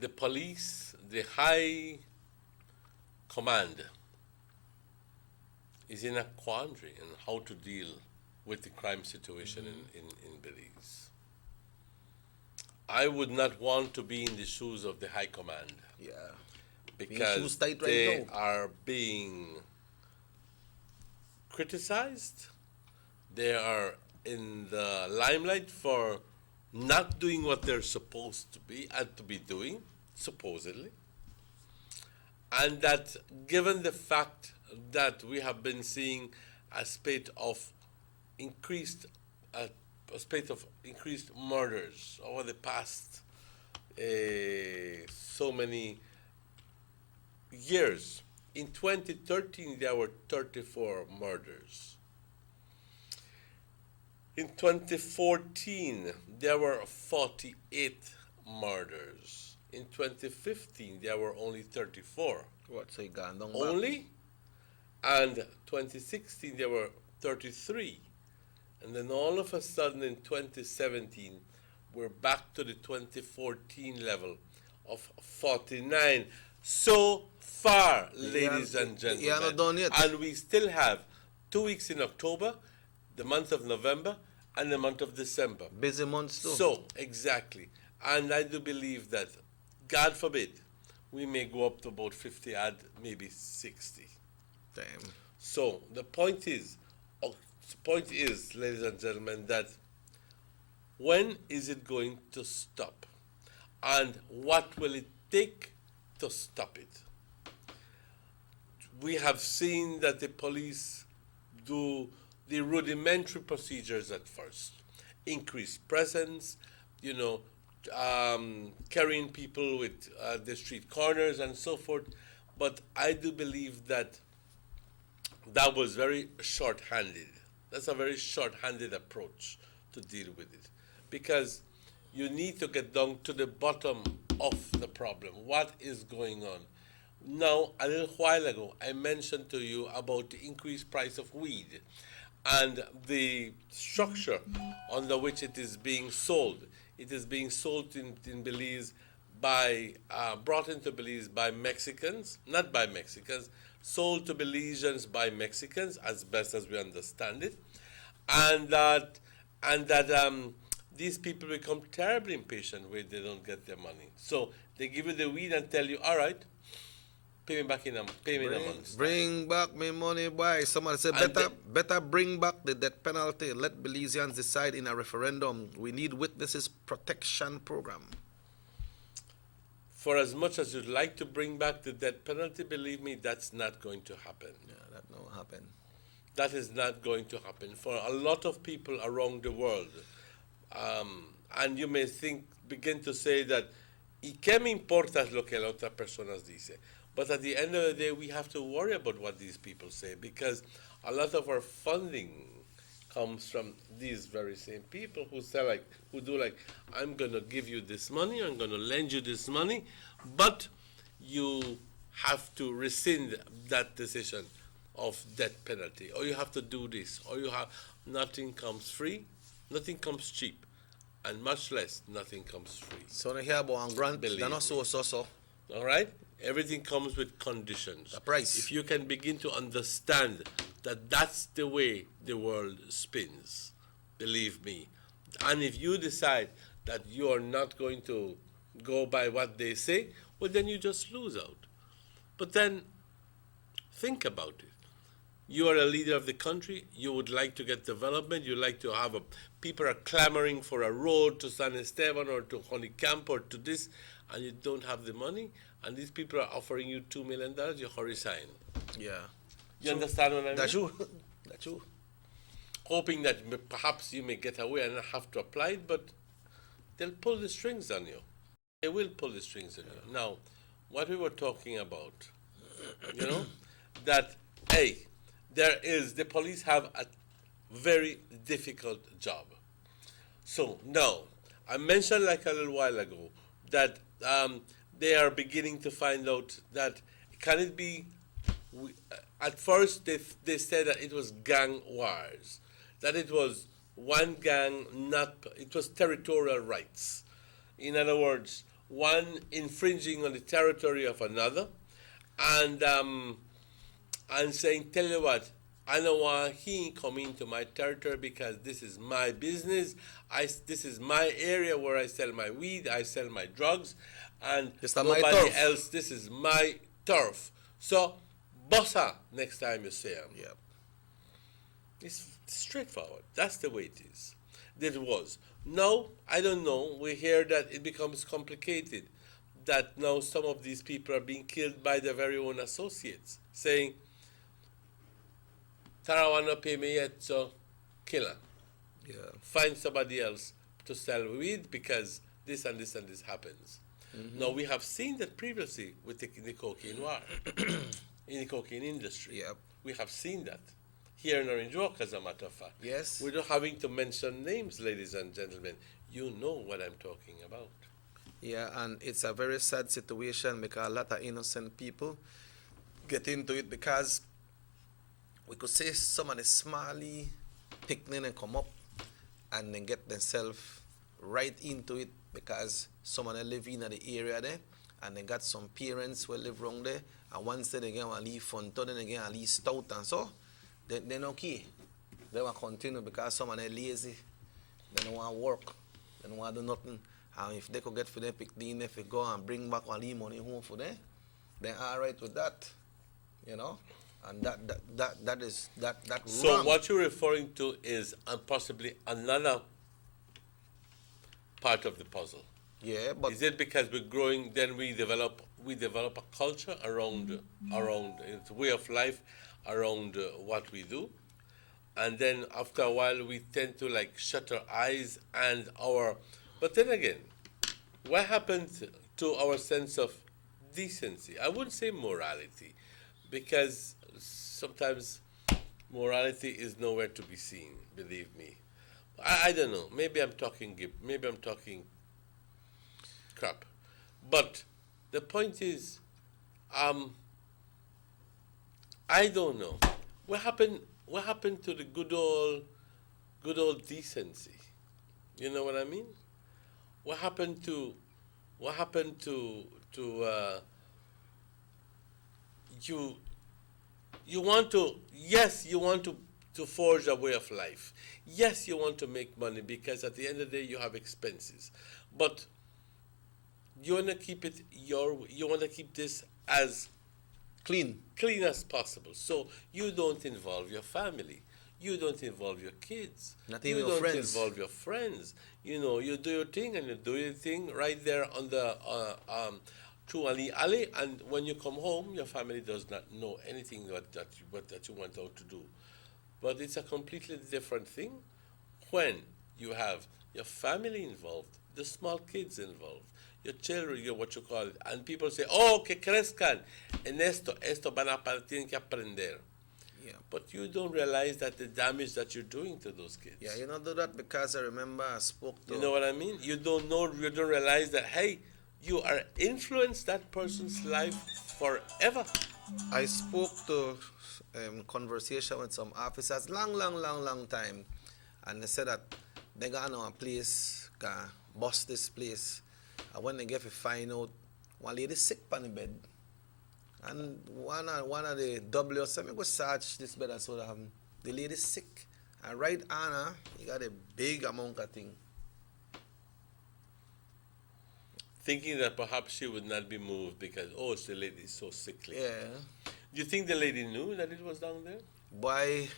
The police, the high command is in a quandary in how to deal with the crime situation in Belize. I would not want to be in the shoes of the high command. Yeah. Because they are being criticized. They are in the limelight for not doing what they're supposed to be and to be doing, supposedly. And that given the fact that we have been seeing a spate of increased murders over the past so many years. In 2013, there were 34 murders. In 2014, there were 48 murders. In 2015, there were only 34. What, so you gone down Only? And 2016 there were 33. And then all of a sudden in 2017, we're back to the 2014 level of 49. So far, ladies and gentlemen. Yeah, not done yet. And we still have 2 weeks in October, the month of November, and the month of December. Busy months too. So, exactly. And I do believe that, God forbid, we may go up to about 50 and maybe 60. Damn. So, the point is, ladies and gentlemen, that when is it going to stop? And what will it take to stop it? We have seen that the police do the rudimentary procedures at first. Increased presence, carrying people with the street corners and so forth. But I do believe that that was very short-handed. That's a very short-handed approach to deal with it, because you need to get down to the bottom of the problem. What is going on? Now, a little while ago, I mentioned to you about the increased price of weed and the structure under which it is being sold. It is being sold in Belize brought into Belize by Mexicans, not by Mexicans, sold to Belizeans by Mexicans, as best as we understand it, and that these people become terribly impatient when they don't get their money. So they give you the weed and tell you, all right, pay me back in a month. Bring back my money, boy. Somebody said, better bring back the death penalty. Let Belizeans decide in a referendum. We need witnesses protection program. For as much as you'd like to bring back the death penalty, believe me, that's not going to happen. Yeah, that won't happen. That is not going to happen for a lot of people around the world. And you may begin to say that, ¿y qué me importa lo que la otra persona dice? But at the end of the day, we have to worry about what these people say, because a lot of our funding comes from these very same people who say I'm going to give you this money, I'm going to lend you this money, but you have to rescind that decision of death penalty, or you have to do this, or nothing comes free, nothing comes cheap, and much less nothing comes free. So they hear about grant, they're not so. All right? Everything comes with conditions. The price. If you can begin to understand that that's the way the world spins, believe me. And if you decide that you are not going to go by what they say, well, then you just lose out. But then think about it. You are a leader of the country. You would like to get development. You like to have people are clamoring for a road to San Esteban or to Honeycamp or to this, and you don't have the money. And these people are offering you $2 million. You hurry sign. Yeah. You understand what I mean? That's true. That's true. Hoping that perhaps you may get away and not have to apply it, but they'll pull the strings on you. They will pull the strings on you. Now, what we were talking about, that, the police have a very difficult job. So, now, I mentioned like a little while ago that they are beginning to find out that, can it be, at first they said that it was gang wars, that it was one gang, it was territorial rights. In other words, one infringing on the territory of another, and saying, tell you what, I don't want he come into my territory because this is my business. This is my area where I sell my weed, I sell my drugs, and nobody else. This is my turf. So, bossa next time you see him. Yep. It's straightforward. That's the way it is. It was. Now, I don't know. We hear that it becomes complicated. That now some of these people are being killed by their very own associates, saying, Tara not pay me yet, so kill her. Yeah. Find somebody else to sell weed because this and this and this happens. Mm-hmm. Now, we have seen that previously with the cocaine war, in the cocaine industry. Yep. We have seen that here in Orange Walk, as a matter of fact. Yes. We're not having to mention names, ladies and gentlemen. You know what I'm talking about. Yeah, and it's a very sad situation because a lot of innocent people get into it because we could say some of the smally picnic and come up and then get themselves right into it because some of them live in the area there and they got some parents who live around there and once they get a leave fun then again a leave stout and so they're okay. They will continue because some of them lazy, they don't want to work, they don't want to do nothing. And if they could get for them picnic, if they go and bring back a leave money home for them, they're all right with that, you know. And that is So wrong. what you're referring to is possibly another part of the puzzle. Yeah, but is it because we're growing? Then we develop a culture around it's way of life around what we do, and then after a while we tend to like shut our eyes and our. But then again, what happens to our sense of decency? I wouldn't say morality, because sometimes morality is nowhere to be seen. Believe me. I don't know. Maybe I'm talking crap. But the point is, I don't know. What happened to the good old decency? You know what I mean? What happened to you want to forge a way of life. Yes, you want to make money because at the end of the day you have expenses. But you want to keep this as clean as possible. So you don't involve your family. You don't involve your kids. Not you even don't your friends. involve your friends. You know, you do your thing and you do your thing right there on the through alley, and when you come home, your family does not know anything that you went out to do. But it's a completely different thing when you have your family involved, the small kids involved, your children, what you call it, and people say, oh, que crezcan en esto van a tienen que aprender. Yeah. But you don't realize that the damage that you're doing to those kids. Yeah, you don't do that because I remember I spoke to. You know what I mean? You don't realize that, hey, you are influenced that person's life forever. I spoke to conversation with some officers long time, and they said that they got a place, bust this place, and when they get to find out, one lady sick on the bed, and one of the W said, "Me go search this bed and so that the lady sick, and right on her, he got a big amount of thing." Thinking that perhaps she would not be moved because, oh, the lady is so sickly. Yeah. Do you think the lady knew that it was down there? Why?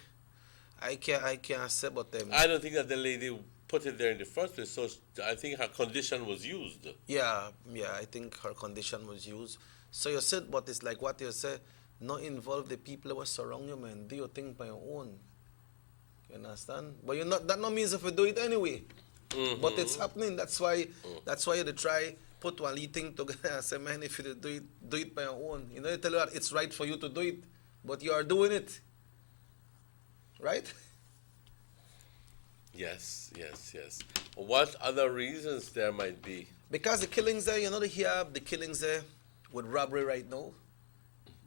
I can't say, but I don't think that the lady put it there in the first place. So I think her condition was used. Yeah, I think her condition was used. So you said, but it's like what you said, not involve the people who surround you, man. Do your thing by your own. You understand? But you're not. That not means if you do it anyway. Mm-hmm. But it's happening. That's why you try put one little thing together and say, man, if you do it by your own. You know, you tell you that it's right for you to do it, but you are doing it. Right? Yes. What other reasons there might be? Because the killings there, you know, you have the killings there with robbery right now.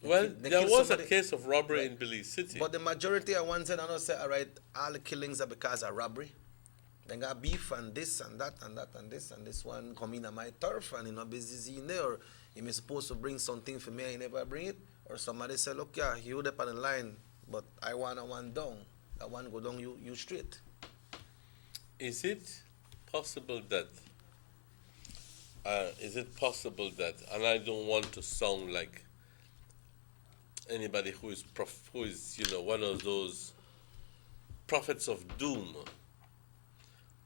Well, there was a case of robbery in Belize City. But the majority of ones that I know say, all right, all the killings are because of robbery. They got beef and this and that and that and this and this one come in on my turf and you know busy in there, or he is supposed to bring something for me and he never bring it, or somebody say, look, yeah, you up on the line, but I want one down. That one go down, you straight. Is it possible that and I don't want to sound like anybody who is one of those prophets of doom,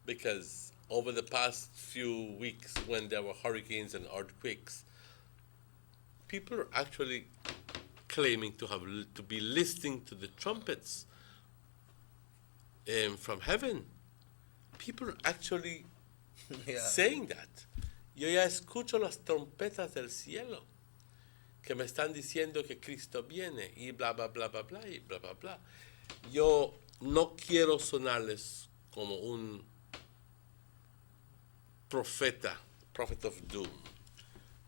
because over the past few weeks when there were hurricanes and earthquakes, people are actually claiming to be listening to the trumpets from heaven. People are actually saying that. Yo ya escucho las trompetas del cielo que me están diciendo que Cristo viene y bla bla bla bla bla y bla bla bla. Yo no quiero sonarles como un prophet of doom,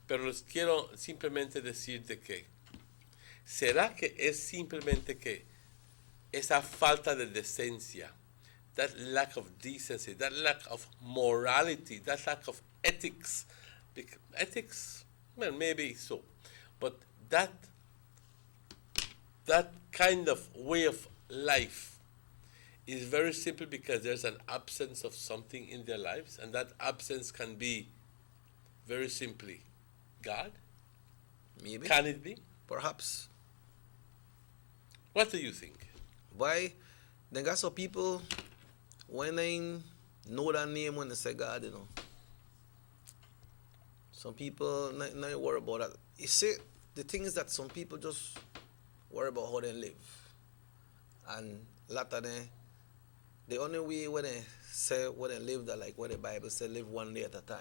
pero les quiero simplemente decir de que ¿será que es simplemente que esa falta de decencia, that lack of decency, that lack of morality, that lack of ethics. Ethics, well, maybe so, but that kind of way of life is very simple because there's an absence of something in their lives, and that absence can be very simply God. Maybe. Can it be? Perhaps. What do you think? Why? Then got some people when they know that name when they say God, you know. Some people not worry about that. You see, the thing is that some people just worry about how they live. And a lot of them, the only way when they say when they live that like what the Bible says, live one day at a time.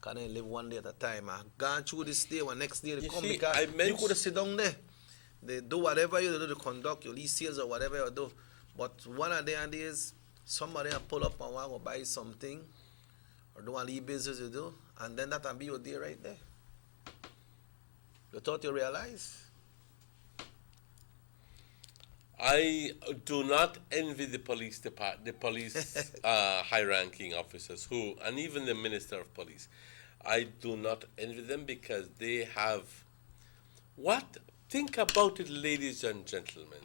Can they live one day at a time? Gone through this day, one next day they come see, because you could sit down there. They do whatever you do to conduct your lease sales or whatever you do. But one of the days, somebody will pull up and want to buy something or do a little business you do, and then that will be your day right there. You thought you realize? I do not envy the police department, the police high-ranking officers who, and even the minister of police. I do not envy them because they have what? Think about it, ladies and gentlemen.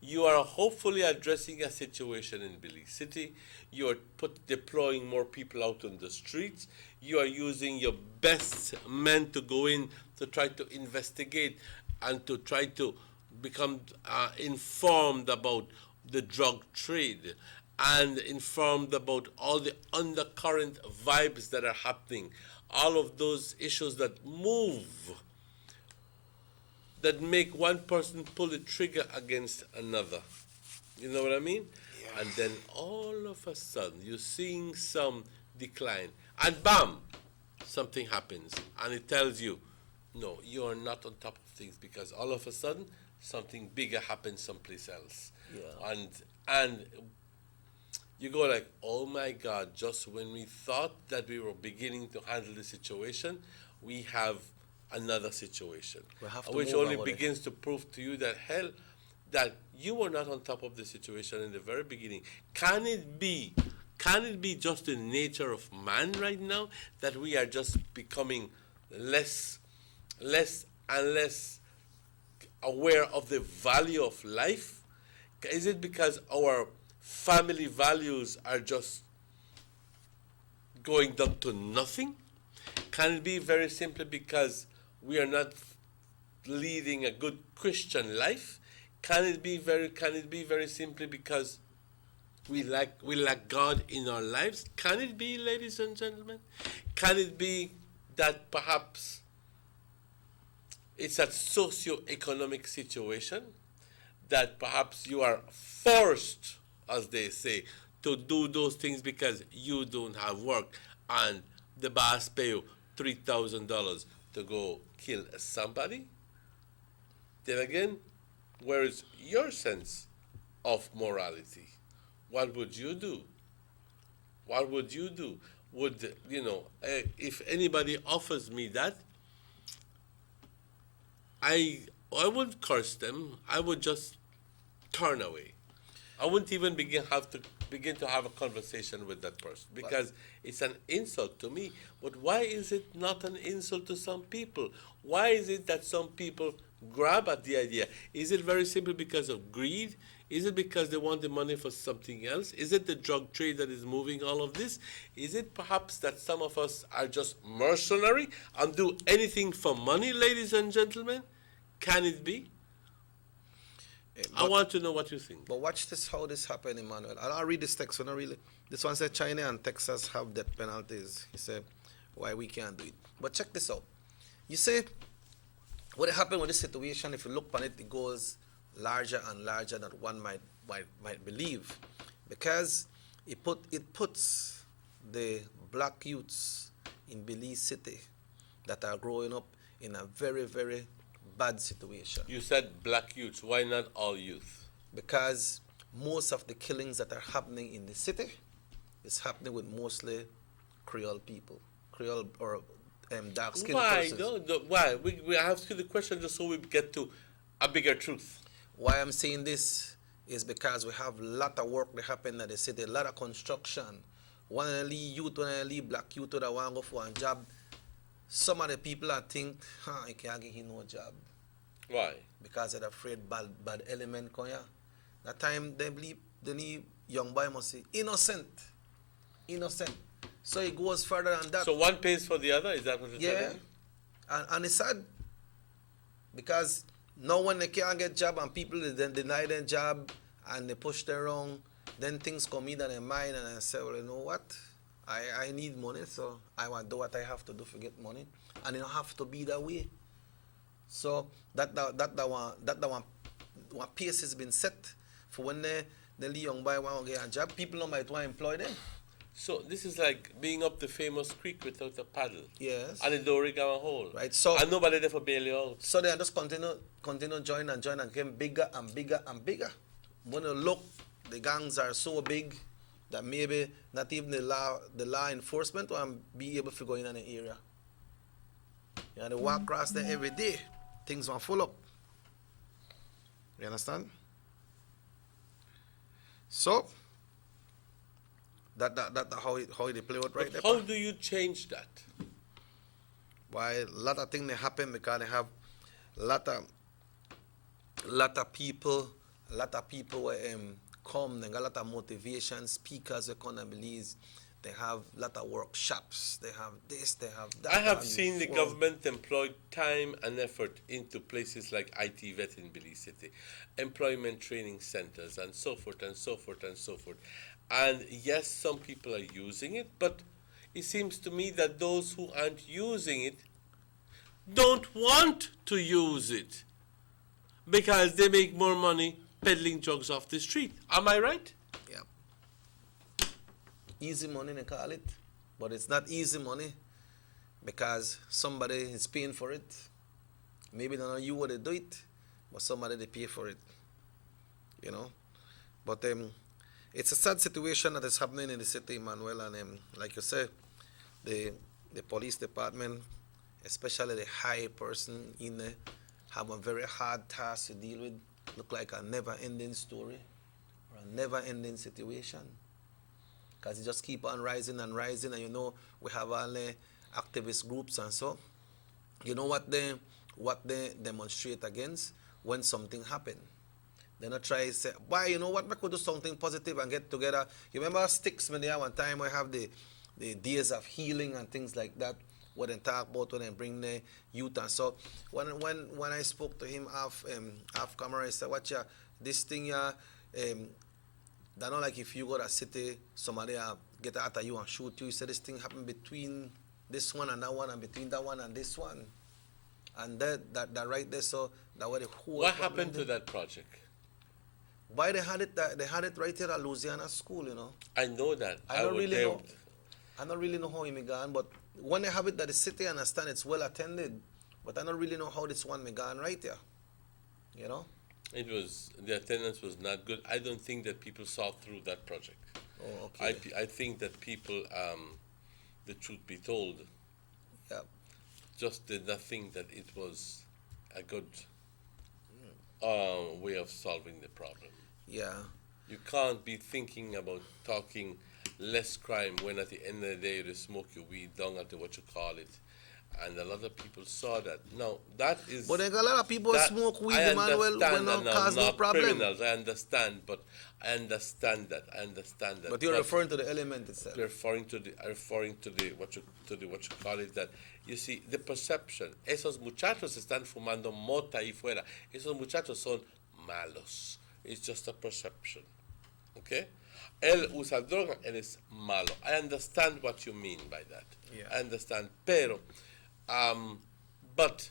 You are hopefully addressing a situation in Belize City. You are deploying more people out on the streets. You are using your best men to go in to try to investigate and to try to become informed about the drug trade and informed about all the undercurrent vibes that are happening, all of those issues that move, that make one person pull the trigger against another. You know what I mean? Yeah. And then all of a sudden you're seeing some decline, and bam, something happens, and it tells you, no, you are not on top of things, because all of a sudden something bigger happens someplace else. Yeah. And you go like, oh my God, just when we thought that we were beginning to handle the situation, we have another situation, which only begins to prove to you that that you were not on top of the situation in the very beginning. Can it be just the nature of man right now that we are just becoming less and less aware of the value of life? Is it because our family values are just going down to nothing? Can it be very simply because we are not leading a good Christian life? Can it be very simply because we lack God in our lives? Can it be, ladies and gentlemen? Can it be that perhaps it's a socio-economic situation, that perhaps you are forced, as they say, to do those things because you don't have work and the boss pay you $3,000 to go kill somebody? Then again, where is your sense of morality? What would you do? What would you do? Would, if anybody offers me that, I wouldn't curse them. I would just turn away. I wouldn't even begin to have a conversation with that person, because it's an insult to me. But why is it not an insult to some people? Why is it that some people grab at the idea? Is it very simple because of greed? Is it because they want the money for something else? Is it the drug trade that is moving all of this? Is it perhaps that some of us are just mercenary and do anything for money, ladies and gentlemen? Can it be? I want to know what you think. But watch this, how this happened, Emmanuel. I'll read this text. This one said China and Texas have death penalties. He said, why we can't do it? But check this out. You say, what happened with this situation, if you look on it, it goes larger and larger than one might believe, because it puts the black youths in Belize City that are growing up in a very, very bad situation. You said black youths. Why not all youth? Because most of the killings that are happening in the city is happening with mostly Creole people, Creole or dark-skinned persons. Why? We ask you the question just so we get to a bigger truth. Why I'm saying this is because we have a lot of work that happen in the city, a lot of construction. One of the youth, one of the black youth that want to go for a job, some of the people I think, I can't get him no job. Why? Because they're afraid bad element come here. That time they believe the young boy must say innocent. So it goes further than that. So one pays for the other, is that what you're telling me? And it's sad because now when they can't get job and people then deny their job and they push them wrong, then things come in their mind and I say, well, you know what? I need money, so I want to do what I have to do to get money, and it don't have to be that way. So that one pace has been set for when the young boy want to get a job. People don't might want to employ them. So this is like being up the famous creek without a paddle. Yes. And the dory got a hole. Right. So and nobody there for bail you out. So they just continue join and getting bigger and bigger and bigger. When you look, the gangs are so big that maybe not even the law enforcement will be able to go in an area. You know, they walk across there every day. Things will full up. You understand? So that how they play out right there. How do you change that? Why a lot of things they happen because they have a lot of people come, they got a lot of motivation, speakers who come and believe, they have a lot of workshops, they have this, they have that. I have seen the government employ time and effort into places like IT Vet in Belize City, employment training centers, and so forth and so forth and so forth. And yes, some people are using it, but it seems to me that those who aren't using it don't want to use it because they make more money peddling drugs off the street. Am I right? Yeah. Easy money, they call it. But it's not easy money because somebody is paying for it. Maybe they don't know you what they do it, but somebody they pay for it. You know? But it's a sad situation that is happening in the city, Emmanuel, and like you said, the police department, especially the high person in there, have a very hard task to deal with. Look like a never-ending story or a never-ending situation, because it just keep on rising and rising. And you know we have all the activist groups and so. You know what they demonstrate against when something happen. They not try to say, why, you know what, we could do something positive and get together. You remember Sticks when they have one time we have the days of healing and things like that, what they talk about when they bring the youth and so. When I spoke to him off camera, I said, watch ya, this thing ya, that not like if you go to a city, somebody get after you and shoot you. He said this thing happened between this one and that one, and between that one and this one. And that right there, so that was the whole. What happened to that project? Why they had it right here at Louisiana School, you know. I know that. I don't really know how it began, but when they have it at the city, I understand it's well attended, but I don't really know how this one began right there. You know? The attendance was not good. I don't think that people saw through that project. Oh, okay. I think that people, the truth be told, just did not think that it was a good way of solving the problem. Yeah. You can't be thinking about talking less crime when at the end of the day they smoke your weed down at what you call it. And a lot of people saw that. Now, that is... But there are a lot of people who smoke weed, Emmanuel, when not cause no problem. Criminals, I understand that. But you're referring to the element itself. Referring to the what you call it, that you see the perception. Esos muchachos están fumando mota ahí fuera. Esos muchachos son malos. It's just a perception. Okay? Él usa droga, él es malo. I understand what you mean by that. Yeah. I understand. Pero, but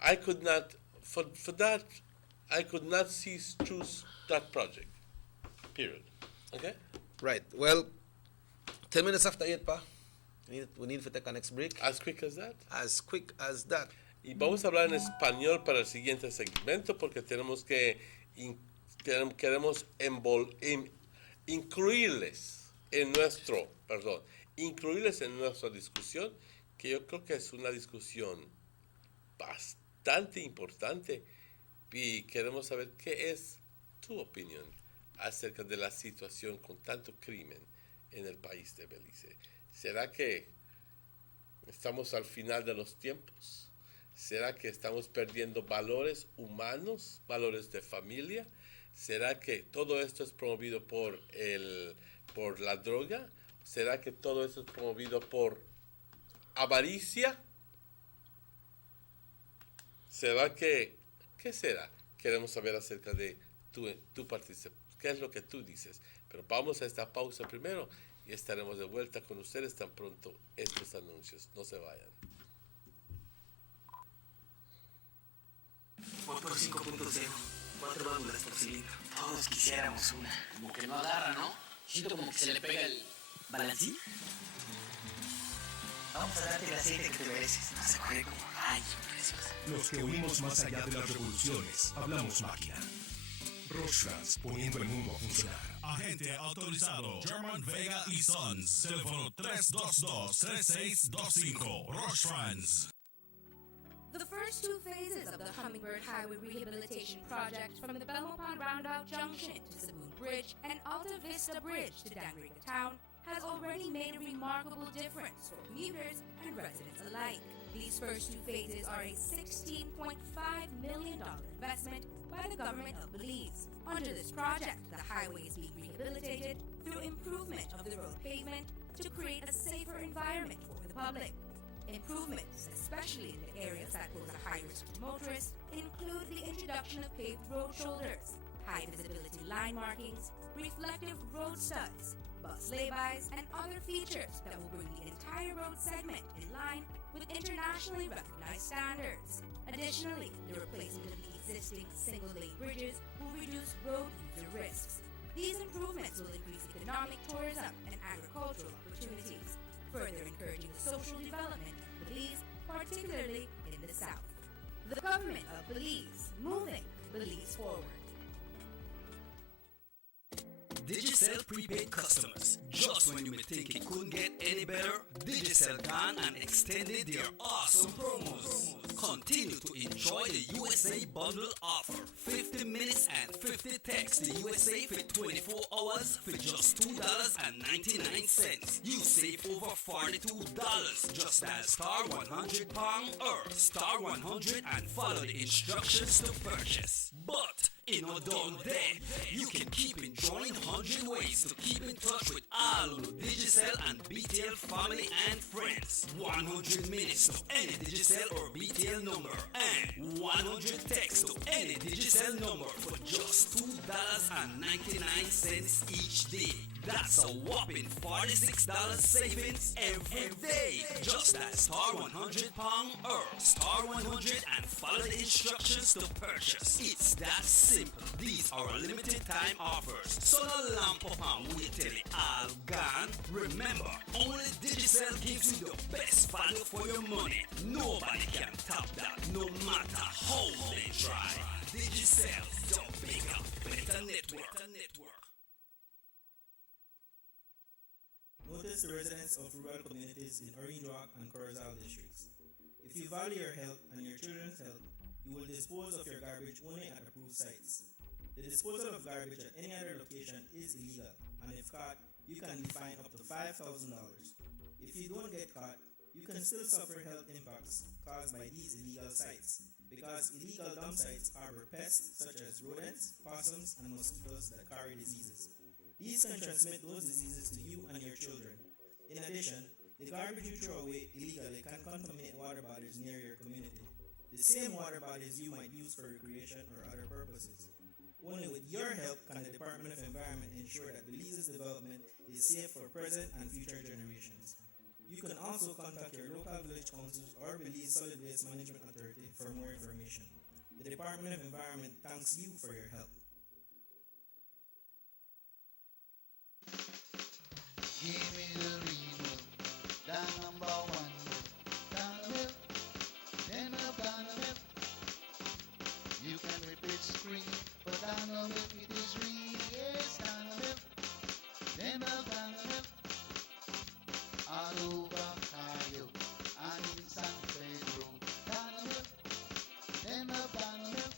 I could not, for that, I could not see through that project. Period. Okay? Right. Well, 10 minutes after 8, pa. We need to take our next break. As quick as that? As quick as that. Y vamos a hablar en español para el siguiente segmento porque queremos incluirles en nuestra discusión, que yo creo que es una discusión bastante importante Y queremos saber qué es tu opinión acerca de la situación con tanto crimen en el país de Belice. ¿Será que estamos al final de los tiempos? ¿Será que estamos perdiendo valores humanos, valores de familia? ¿Será que todo esto es promovido por la droga? ¿Será que todo esto es promovido por avaricia? ¿Será que, qué será? Queremos saber acerca de tu participación. ¿Qué es lo que tú dices? Pero vamos a esta pausa primero y estaremos de vuelta con ustedes tan pronto estos anuncios. No se vayan. Motor 5.0, 4 válvulas por cilindro. Todos quisiéramos una. Como que no agarra, ¿no? Siento como que se le pega el balancín. Vamos a darte el aceite que te mereces. Vas a correr como rayos preciosa. Los que huimos más allá de las revoluciones, hablamos máquina. Rostras, poniendo el mundo a funcionar. Agente autorizado German Vega y Sons. Teléfono 322-3625. Rostras. The first two phases of the Hummingbird Highway Rehabilitation Project from the Belmont Roundabout Junction to Saboon Bridge and Alta Vista Bridge to Dangriga Town has already made a remarkable difference for commuters and residents alike. These first two phases are a $16.5 million investment by the government of Belize. Under this project, the highway is being rehabilitated through improvement of the road pavement to create a safer environment for the public. Improvements, especially in the areas that pose a high risk to motorists, include the introduction of paved road shoulders, high visibility line markings, reflective road studs, bus laybys, and other features that will bring the entire road segment in line with internationally recognized standards. Additionally, the replacement of the existing single-lane bridges will reduce road user risks. These improvements will increase economic, tourism, and agricultural opportunities, further encouraging the social development of Belize, particularly in the South. The government of Belize, moving Belize forward. Digicel prepaid customers. Just when you may think it couldn't get any better, Digicel gone and extended their awesome promos. Continue to enjoy the USA bundle offer. 50 minutes and 50 texts to USA for 24 hours for just $2.99. You save over $42. Just dial star 100 pound or star 100 and follow the instructions to purchase. But in a done day, you can keep enjoying 100 ways to keep in touch with all the Digicel and BTL family and friends. 100 minutes to any Digicel or BTL number and 100 texts to any Digicel number for just $2.99 each day. That's a whopping $46 savings every day. Just that star 100 pound or star 100 and follow the instructions to purchase. It's that simple. These are limited time offers, so no lamp up and wait till it all gone. Remember, only Digicel gives you the best value for your money. Nobody can top that, no matter how they try. Digicel, the bigger, better network. Notice the residents of rural communities in Orange Rock and Corozal districts. If you value your health and your children's health, you will dispose of your garbage only at approved sites. The disposal of garbage at any other location is illegal, and if caught, you can be fined up to $5,000. If you don't get caught, you can still suffer health impacts caused by these illegal sites, because illegal dump sites harbor pests such as rodents, possums, and mosquitoes that carry diseases. These can transmit those diseases to you and your children. In addition, the garbage you throw away illegally can contaminate water bodies near your community, the same water bodies you might use for recreation or other purposes. Only with your help can the Department of Environment ensure that Belize's development is safe for present and future generations. You can also contact your local village councils or Belize Solid Waste Management Authority for more information. The Department of Environment thanks you for your help. Give me the remote, the number one. Donovan, then up Donovan. You can repeat screen, but Donovan it is real, yes Donovan. Then up Donovan, all over Cayo and in San Pedro. Donovan, then up Donovan.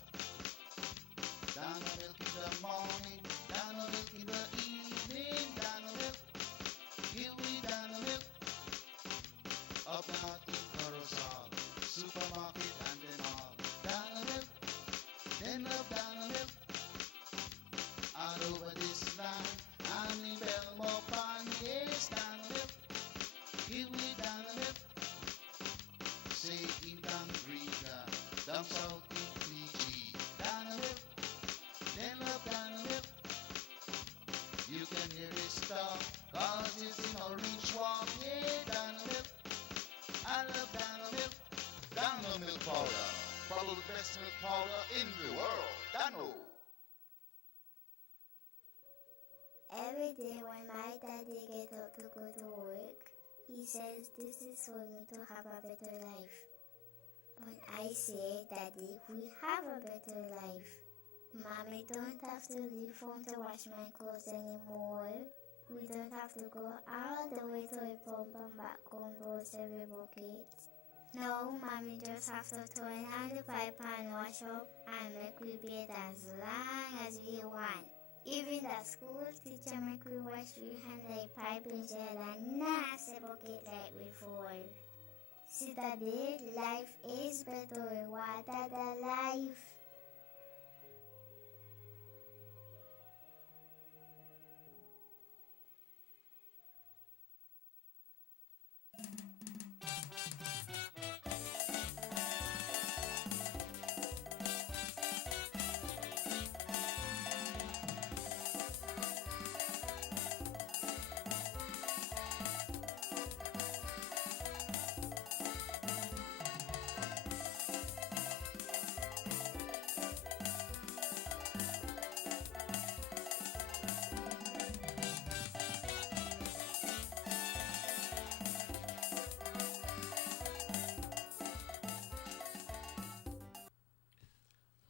start to carousel, supermarket and then all. Dollar milk, then love dollar milk. All over this land, and the Belmore Pond, yes, dollar milk. Give me dollar milk. Say in Dangriga, down south in Fiji, dollar milk, then love dollar milk. You can hear it stop, cause it's in orange walk, yeah, dollar milk. I love dollar milk. Dollar milk powder, probably the best milk powder in the world. Dano. Every day when my daddy gets up to go to work, he says this is for me to have a better life. But I say, Daddy, we have a better life. Mommy don't have to leave home to wash my clothes anymore. We don't have to go all the way to a pump and back home to wash every bucket. No, Mommy just have to turn on the pipe and wash up and make we bathe as long as we want. Even the school teacher make we wash we hand like pipe instead of nasty bucket like before. Citadel, life is better. Water the life.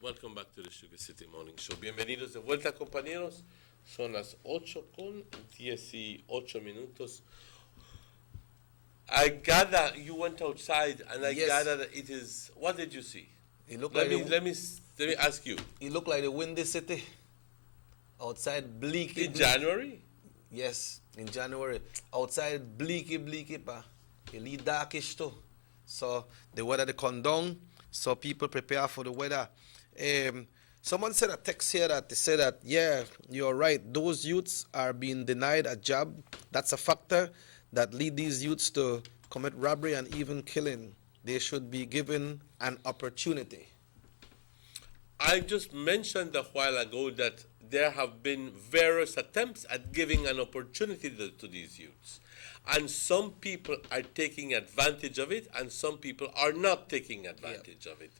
Welcome back to the Sugar City Morning Show. Bienvenidos de vuelta, compañeros. Son las 8:18. I gather you went outside, and I Yes. gather that it is. What did you see? It looked Let like me let me ask you. It looked like the windy city. Outside bleaky. In January? Yes, in January. Outside bleaky, pa. It lead darkish too. So the weather they come down, so people prepare for the weather. Someone said a text here that they said that, yeah, you're right. Those youths are being denied a job. That's a factor that lead these youths to commit robbery and even killing. They should be given an opportunity. I just mentioned a while ago that there have been various attempts at giving an opportunity to these youths. And some people are taking advantage of it, and some people are not taking advantage of it.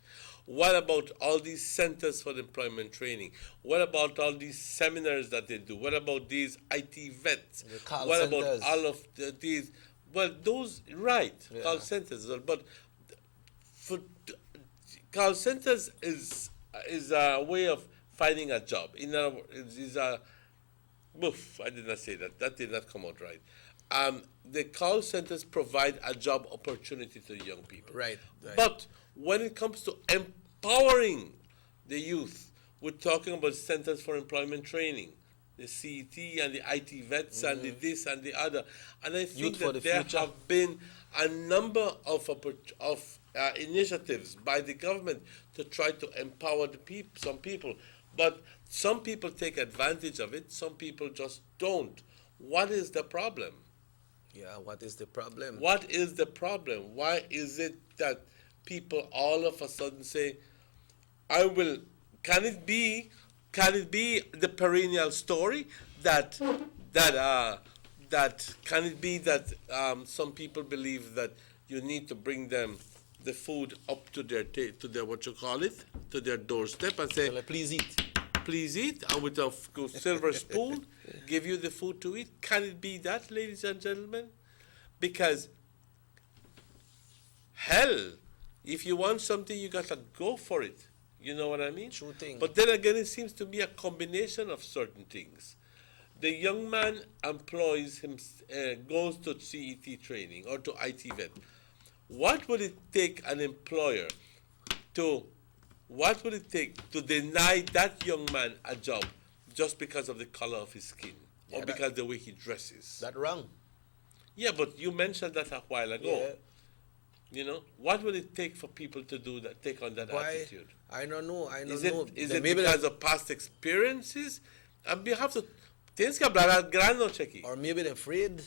What about all these centers for employment training? What about all these seminars that they do? What about these IT vets? What centers. about all of these? Well, those, right, call centers. But for call centers is a way of finding a job. In other words, is a, oof, I did not say that. That did not come out right. The call centers provide a job opportunity to young people. Right. But when it comes to empowering the youth, we're talking about centers for employment training, the CET and the IT vets and the this and the other. And I think that there have been a number of initiatives by the government to try to empower some people. But some people take advantage of it, some people just don't. What is the problem? Yeah, what is the problem? What is the problem? Why is it that people all of a sudden say, I will, can it be the perennial story that can it be that some people believe that you need to bring them the food up to their to their doorstep and say, please eat, and with a silver spoon give you the food to eat? Can it be that, ladies and gentlemen? Because hell, if you want something, you gotta go for it. You know what I mean? True thing. But then again, it seems to be a combination of certain things. The young man employs him, goes to CET training or to IT vet. What would it take an employer to deny that young man a job just because of the color of his skin or because the way he dresses? That wrong. Yeah, but you mentioned that a while ago. Yeah. You know, what would it take for people to do that, take on that Why? attitude? I don't know. I don't Is know. it Then maybe because of past experiences? And we have to tienes que hablar al grano, Chequi. or maybe they're afraid.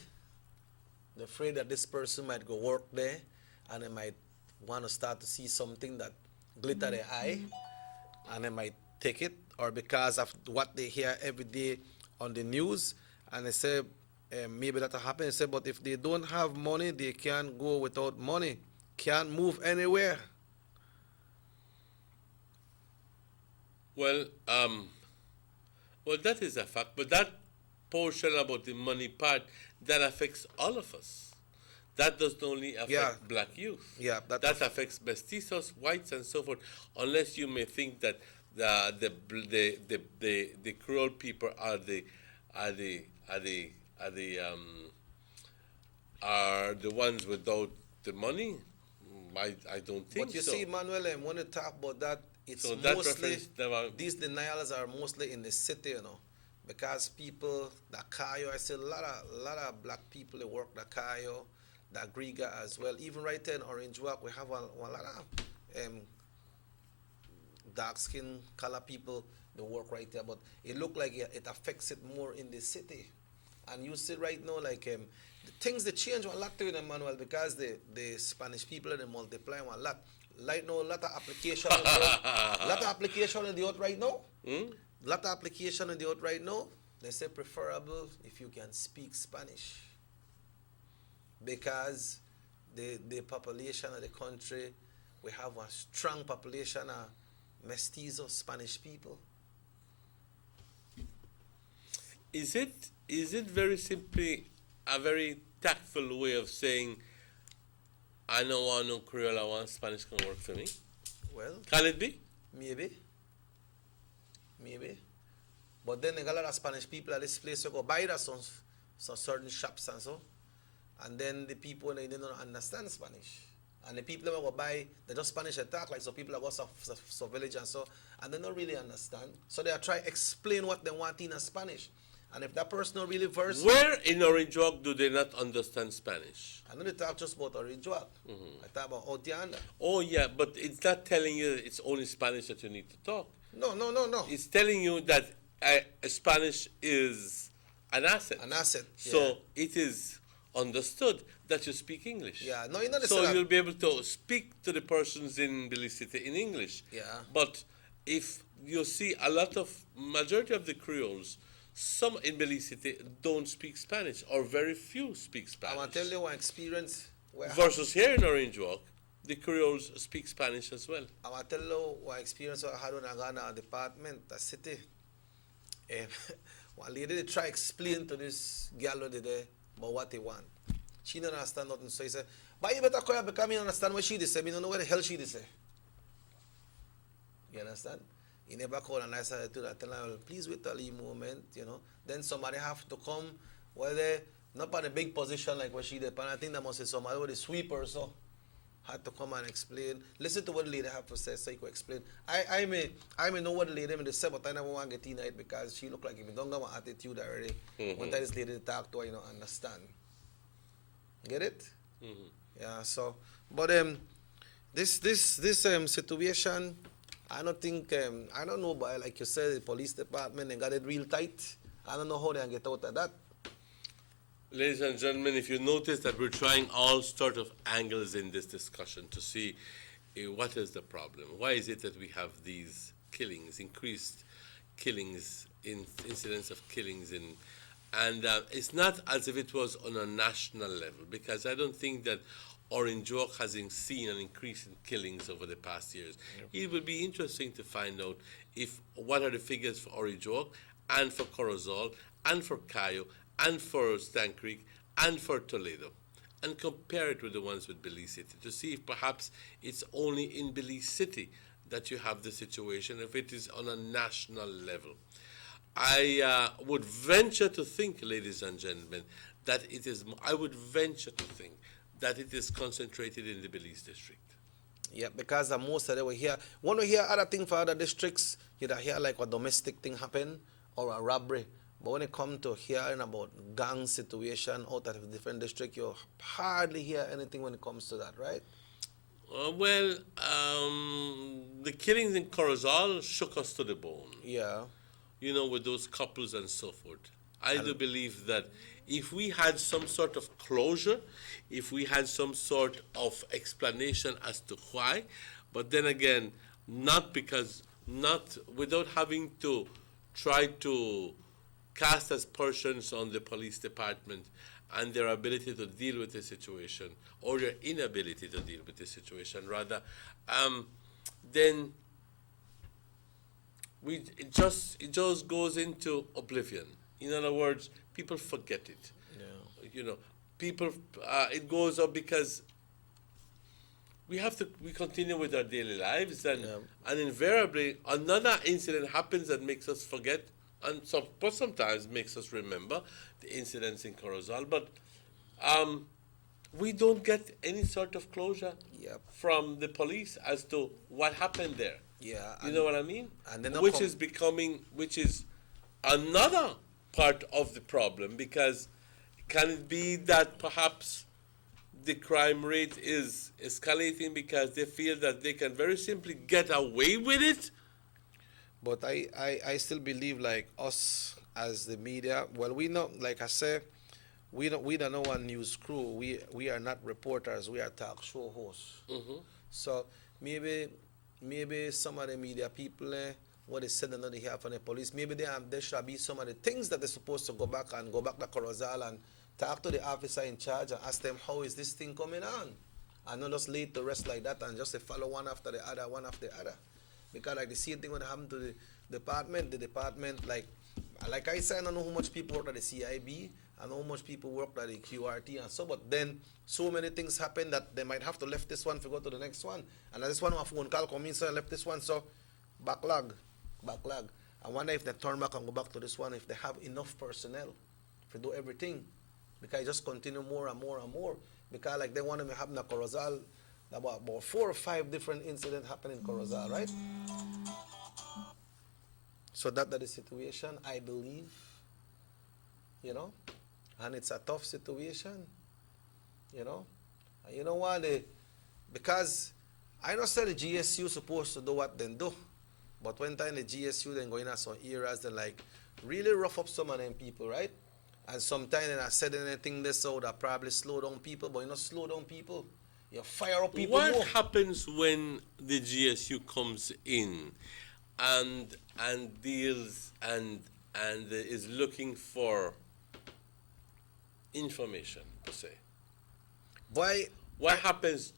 They're afraid that this person might go work there and they might want to start to see something that glitter their eye and they might take it, or because of what they hear every day on the news and they say maybe that'll happen. They say, but if they don't have money, they can't go without money, can't move anywhere. Well, that is a fact, but that portion about the money part, that affects all of us. That doesn't only affect black youth. Yeah, that affects mestizos, whites, and so forth. Unless you may think that the Creole people are the ones without the money. I don't think so. But you see, Manuel, when you talk about that, it's So that mostly, reference these denials are mostly in the city, you know, because people, the Cayo, I see a lot of black people that work the Cayo, the Griga as well. Even right there in Orange Walk, we have a lot of dark skin color people that work right there, but it look like it affects it more in the city. And you see right now, like the things they change a lot to them, Manuel, because the Spanish people they multiply a lot. Like now, a lot of application, in the out right now. Lot of application in the out right now. They say preferable if you can speak Spanish, because the population of the country, we have a strong population of mestizo Spanish people. Is it very simply a very tactful way of saying, I don't want no Creole, I want Spanish can work for me? Well, can it be? Maybe. But then they got a lot of Spanish people at this place, you go buy that some certain shops and so. And then the people, they don't understand Spanish. And the people that go buy, they just Spanish attack, like so people that go so village and so, and they don't really understand. So they are trying to explain what they want in Spanish. And if that person not really versed... Where in Orange Walk do they not understand Spanish? I know they talk just about Orange Walk. I talk about Otianda. Oh, yeah, but it's not telling you that it's only Spanish that you need to talk. No. It's telling you that Spanish is an asset. An asset, So it is understood that you speak English. Yeah, no, you know so you'll be able to speak to the persons in Belize City in English. Yeah. But if you see a lot of, majority of the Creoles, some in Belize City don't speak Spanish, or very few speak Spanish. I want to tell you one experience. Versus here in Orange Walk, the Creoles speak Spanish as well. I want to tell you one experience I had when I got in our department, the city. One lady they try explain to this girl there about what they want. She didn't understand nothing, so he said, but you better call her because I understand what she did say. I don't know what the hell she did say. You understand? He never called and I said to that, tell her, well, please wait till the moment, you know. Then somebody have to come, well, they not in a big position like what she did, but I think that must be somebody with a sweeper or so. Had to come and explain. Listen to what the lady have to say so you can explain. I may know what the lady may say, but I never want to get in it because she look like if you don't have an attitude already. One time this lady talk to her, you know, understand. Get it? Yeah, so but this situation, I don't think I don't know, but like you said, the police department they got it real tight. I don't know how they can get out of that. Ladies and gentlemen, if you notice that we're trying all sort of angles in this discussion to see what is the problem. Why is it that we have these killings, increased killings, incidents of killings and it's not as if it was on a national level, because I don't think that Orange Walk has seen an increase in killings over the past years. It will be interesting to find out what are the figures for Orange Walk and for Corozal and for Cayo and for Stan Creek and for Toledo, and compare it with the ones with Belize City to see if perhaps it's only in Belize City that you have the situation, if it is on a national level. I would venture to think, ladies and gentlemen, that it is concentrated in the Belize district. Yeah, because most of them were here. When we hear other things for other districts, you hear like a domestic thing happen or a robbery. But when it comes to hearing about gang situation out of a different district, you hardly hear anything when it comes to that, right? The killings in Corozal shook us to the bone. Yeah. You know, with those couples and so forth. I do believe that if we had some sort of closure, if we had some sort of explanation as to why, but then again, not without having to try to cast aspersions on the police department and their ability to deal with the situation or their inability to deal with the situation, rather, then it just goes into oblivion. In other words, people forget it. Yeah. You know, people it goes up because we continue with our daily lives, and invariably another incident happens that makes us forget, and but sometimes makes us remember the incidents in Corozal. But we don't get any sort of closure from the police as to what happened there. Yeah. You know what I mean? And then which is another part of the problem, because can it be that perhaps the crime rate is escalating because they feel that they can very simply get away with it? But I still believe, like, us as the media, well, we know, like I said, we don't know one news crew. We are not reporters. We are talk show hosts. Mm-hmm. So maybe some of the media people, what they said on the behalf of the police, maybe there should be some of the things that they're supposed to go back to Corozal and talk to the officer in charge and ask them, how is this thing coming on? And not just lead the rest like that and just follow one after the other. Because like the same thing when it happened to the department, like I said, I don't know how much people work at the CIB, I know how much people work at the QRT and so, but then so many things happen that they might have to left this one to go to the next one. And this one, a phone call come in, so I left this one, so backlog. I wonder if they turn back and go back to this one, if they have enough personnel to do everything. Because it just continue more and more and more. Because like they want to happen in Corozal, about 4 or 5 different incidents happen in Corozal, right? So that's the situation, I believe. You know? And it's a tough situation. You know? And you know what? Because I know say the GSU supposed to do what they do. But when time the GSU then going at some areas, then like really rough up some of them people, right? And sometimes then I said anything this so that probably slow down people, but you not slow down people. You fire up people What more. happens when the GSU comes in and deals and is looking for information per se? Why? What happens?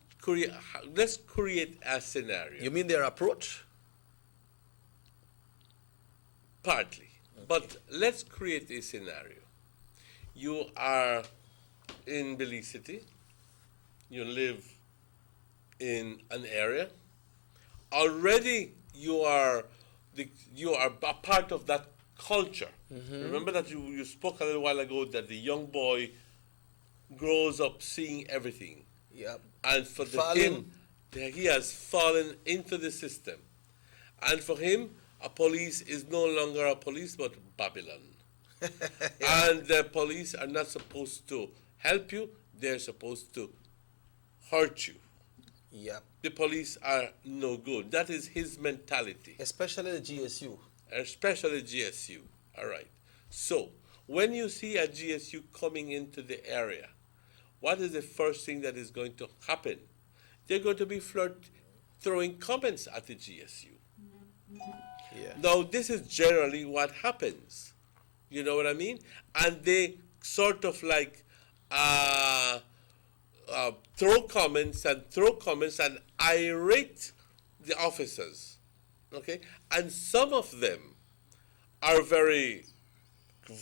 Let's create a scenario. You mean their approach? Partly, but let's create a scenario. You are in Belize City. You live in an area. Already you are a part of that culture. Mm-hmm. Remember that you spoke a little while ago that the young boy grows up seeing everything. Yep. And for him, he has fallen into the system. And for him, a police is no longer a police but Babylon. And the police are not supposed to help you, they're supposed to hurt you. Yep. The police are no good. That is his mentality. Especially the GSU. Especially GSU. All right. So, when you see a GSU coming into the area, what is the first thing that is going to happen? They're going to be throwing comments at the GSU. Yeah. Now, this is generally what happens. You know what I mean? And they sort of like throw comments and irate the officers. Okay? And some of them are very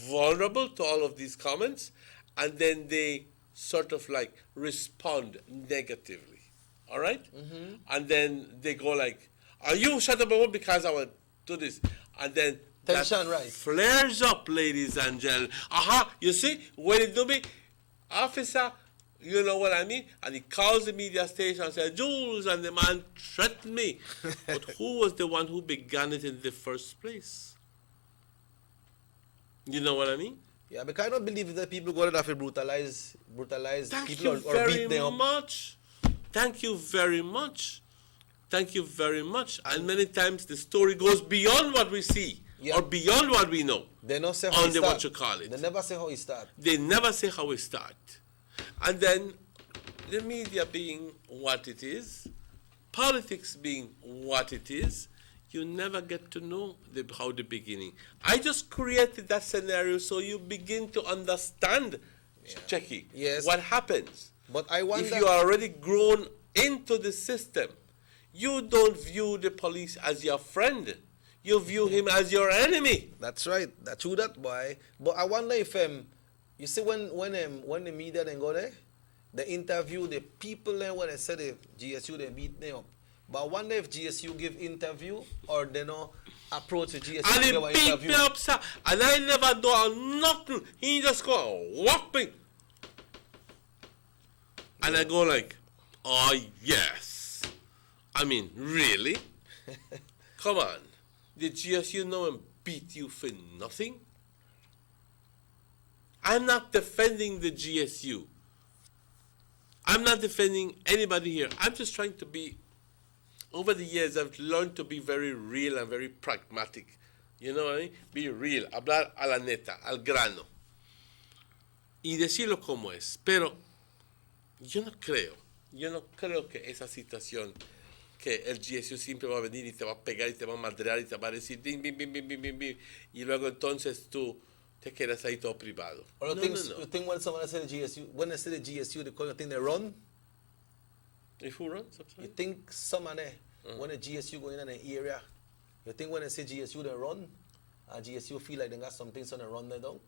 vulnerable to all of these comments, and then they sort of like respond negatively. All right? Mm-hmm. And then they go like, are you shut up because I want to do this? And then tension rise. Flares up, ladies and gentlemen. You see, when it do me, officer, you know what I mean? And he calls the media station and says, Jules, and the man threatened me. But who was the one who began it in the first place? You know what I mean? Yeah, because I don't believe that people go to have to brutalize Thank people you or very beat them up. much. Thank you very much. Thank you very much. And many times the story goes beyond what we see or beyond what we know. They don't say how on it the start. what you call it. They never say how it start. They never say how it start. And then the media being what it is, politics being what it is, you never get to know how the beginning. I just created that scenario so you begin to understand, Checky, what happens. But I wonder if you are already grown into the system, you don't view the police as your friend. You view him as your enemy. That's right. That's true, that boy. But I wonder if you see when the media then go there, they interview the people there when they say the GSU they beat them up. But I wonder if GSU give interview or they no approach the GSU and to he give an beat interview. me up, sir. And I never do nothing. He just go whop me. And I go like, oh yes. I mean, really? Come on. Did GSU know and beat you for nothing? I'm not defending the GSU. I'm not defending anybody here. I'm just trying to be, over the years, I've learned to be very real and very pragmatic. You know what I mean? Be real, hablar a la neta, al grano. Y decirlo como es. Pero yo no creo que esa situación, que el GSU siempre va a venir y te va a pegar y te va a madrear y te va a decir, bim, bim, bim, bim, bim, bim, bim, y luego entonces tú te quedas ahí todo privado. Or you think when someone says the GSU, when they say the GSU, you think they run? If who runs? You think someone there, when the GSU go in an area, you think when they say GSU, they run? And GSU feel like they got some things on the run, they don't?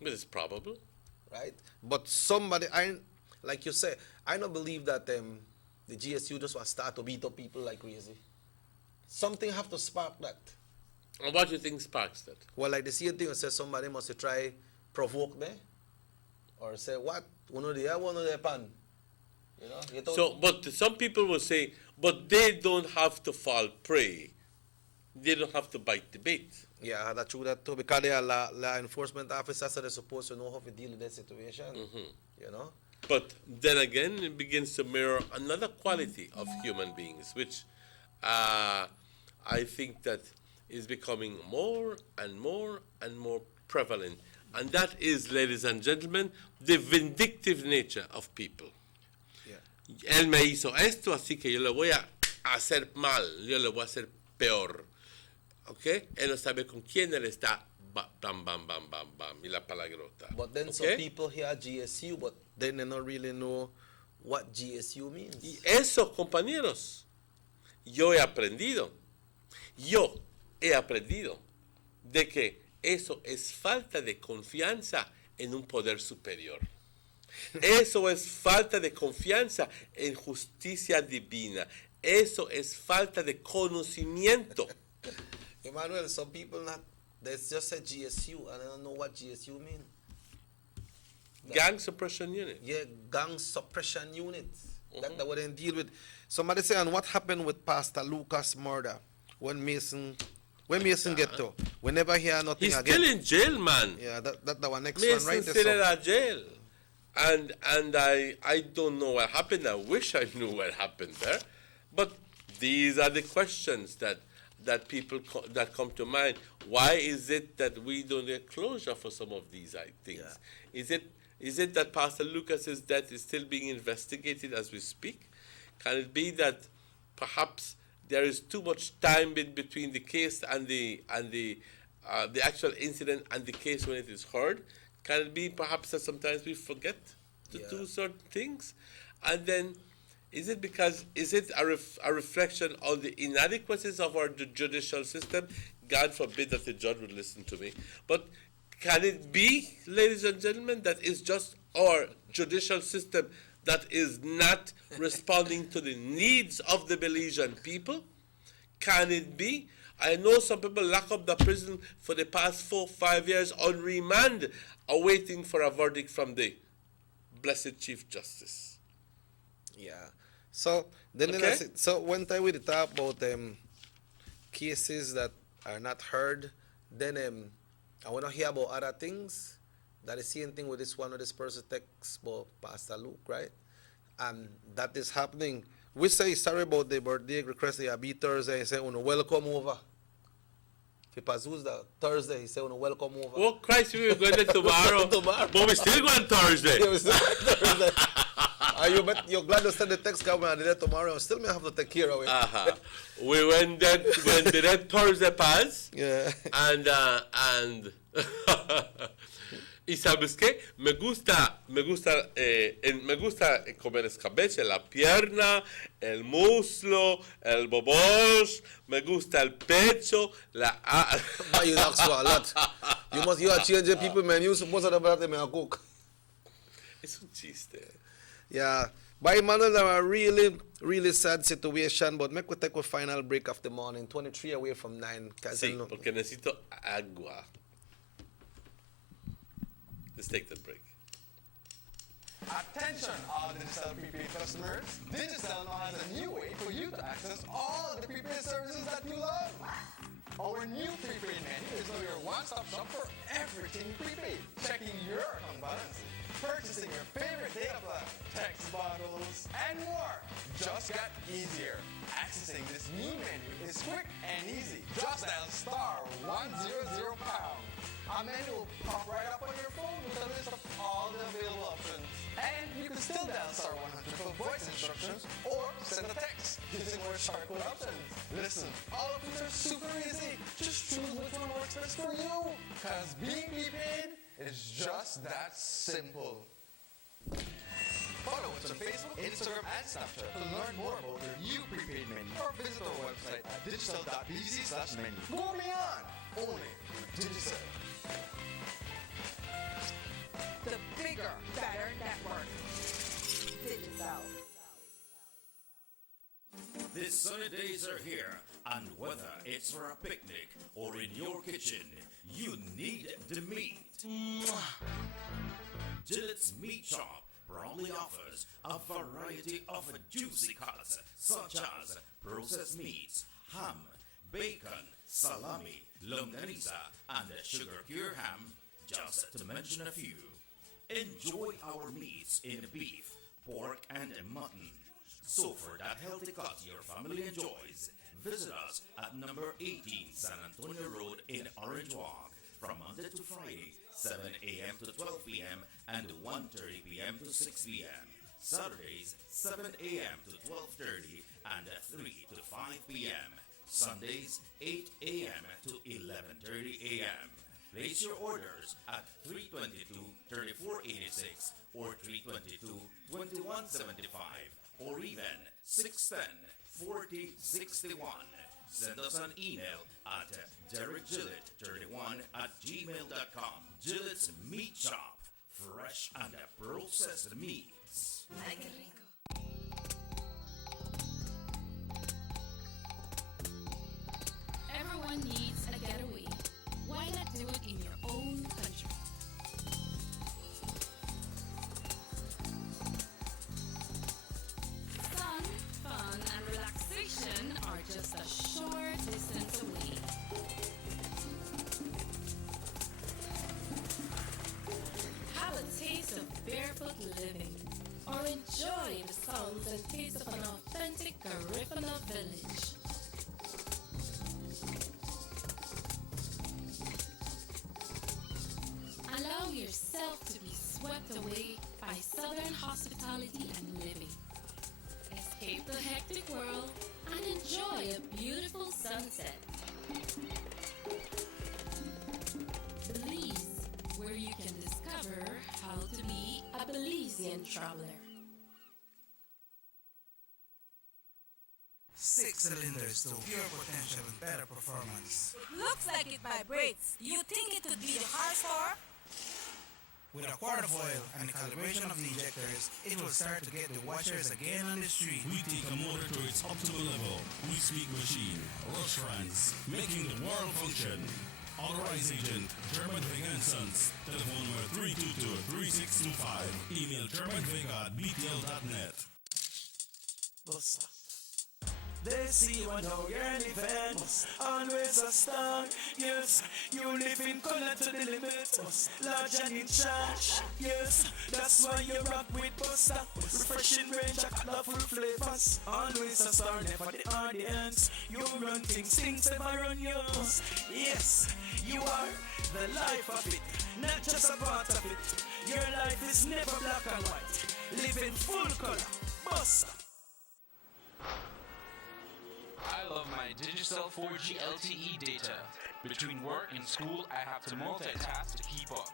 But it's probable. Right? But somebody, like you say, I don't believe that the GSU just want to start to beat up people like crazy. Something have to spark that. And what do you think sparks that? Well, like the same thing, you say somebody must try provoke me, or say what? One of the pan. You know? So, but some people will say, but they don't have to fall prey. They don't have to bite the bait. Yeah, that's true that too, because they are law enforcement officers, so they're supposed to know how to deal with that situation. You know? But then again, it begins to mirror another quality of human beings, which I think that is becoming more and more and more prevalent. And that is, ladies and gentlemen, the vindictive nature of people. Yeah. Él me hizo esto, así que yo le voy a hacer mal, yo le voy a hacer peor. ¿Ok? Él no sabe con quién él está. Bam, bam, bam, bam, bam, y la palagrota. But then some people hear GSU, but then they don't really know what GSU means. Y eso, compañeros, yo he aprendido de que eso es falta de confianza en un poder superior. Eso es falta de confianza en justicia divina. Eso es falta de conocimiento. Emmanuel, some people they just say GSU and I don't know what GSU means. Gang suppression unit. Yeah, gang suppression unit. That's what they deal with. Somebody say, and what happened with Pastor Lucas' murder when Mason get to? We never hear nothing He's again. Still in jail, man. Yeah, that's our next Mason one, right? Still in jail. And I don't know what happened. I wish I knew what happened there. But these are the questions that people that come to mind. Why is it that we don't get closure for some of these things? Yeah. Is it that Pastor Lucas's death is still being investigated as we speak? Can it be that perhaps there is too much time between the case and the actual incident and the case when it is heard? Can it be perhaps that sometimes we forget to do certain things? And then is it a reflection on the inadequacies of our judicial system? God forbid that the judge would listen to me. But can it be, ladies and gentlemen, that it's just our judicial system that is not responding to the needs of the Belizean people? Can it be? I know some people lock up the prison for the past 4-5 years on remand, awaiting for a verdict from the Blessed Chief Justice. Yeah. So then so one time we talk about cases that are not heard, then I want to hear about other things. That is the same thing with this one of this person text about Pastor Luke, right? and that is happening. We say sorry about the birthday request. He be Thursday. He say, welcome over. If the Thursday, he say, welcome over. Oh, Christ, we were going there tomorrow. But we still going Thursday. Yeah, we still going Thursday. You're glad to send the text coming and there tomorrow. Still may have to take care of it. We went that when the Thursday pass. Yeah. And y sabes qué, me gusta comer escabeche, la pierna, el muslo, el bobosh, me gusta el pecho, But you ask for a lot. You are changing people menu. Most of them may cook. Es un chiste. Yeah. But Emmanuel, are a really, really sad situation. But make we take a final break of the morning. 23 away from 9. Sí, porque necesito agua. Let's take that break. Attention, all Digicel prepaid customers. Digicel now has a new way for you to access all the prepaid services that you love. Our new prepaid menu is now your one-stop shop for everything prepaid. Checking your account balance, purchasing your favorite data plan, text bundles, and more just got easier. Accessing this new menu is quick and easy. Just dial *100#. A menu will pop right up on your phone with a list of all the available options. And you can still dial *100 for voice instructions or send a text using more shortcut options. Listen, all of these are super easy. Just choose which one works best for you. Cause being prepaid is just that simple. Follow us on Facebook, Instagram, and Snapchat to learn more about your new prepaid menu or visit our website at digicel.bz/menu. Go beyond! Only with Digicel. The bigger, better network. Digicel. The sunny days are here, and whether it's for a picnic or in your kitchen, you need the meat. Gillette's Meat Shop proudly offers a variety of juicy cuts such as processed meats, ham, bacon, salami, longaniza, and sugar-cured ham, just to mention a few. Enjoy our meats in beef, pork, and mutton. So for that healthy cut your family enjoys, visit us at number 18 San Antonio Road in Orange Walk from Monday to Friday, 7 a.m. to 12 p.m. and 1:30 p.m. to 6 p.m. Saturdays, 7 a.m. to 12:30 and 3 to 5 p.m. Sundays, 8 a.m. to 11:30 a.m. Place your orders at 322-3486 or 322-2175 or even 610-4061. Send us an email at DerekGillett31@gmail.com. Gillette's Meat Shop, fresh and processed meats. Ay, qué rico. Everyone needs a getaway. Why not do it in your own country? Sun, fun, and relaxation are just a short distance away. Have a taste of barefoot living, or enjoy the sounds and taste of an authentic Garifuna village. Allow yourself to be swept away by Southern hospitality and living. Escape the hectic world and enjoy a beautiful sunset. Belize, where you can discover how to be a Belizean traveler. 6 cylinders to pure potential and better performance. Looks like it vibrates. You think it could be the horsepower? With a quart of oil and the calibration of the injectors, it will start to get the watchers again on the street. We take a motor to its optimal level. We speak machine, Rush France, making the world function. Authorized agent, German Vega & Sons. Telephone number 322-3625. Email germanvega@btl.net. Bossa. They see what how you're living, always a star. Yes, you live in color to the limit, large and in charge. Yes, that's why you rock with Buster. Refreshing range of colorful flavors. Always a star, never the audience. You run things never run yours. Yes, you are the life of it, not just a part of it. Your life is never black and white. Live in full color. Buster. I love my Digicel 4G LTE data. Between work and school, I have to multitask to keep up.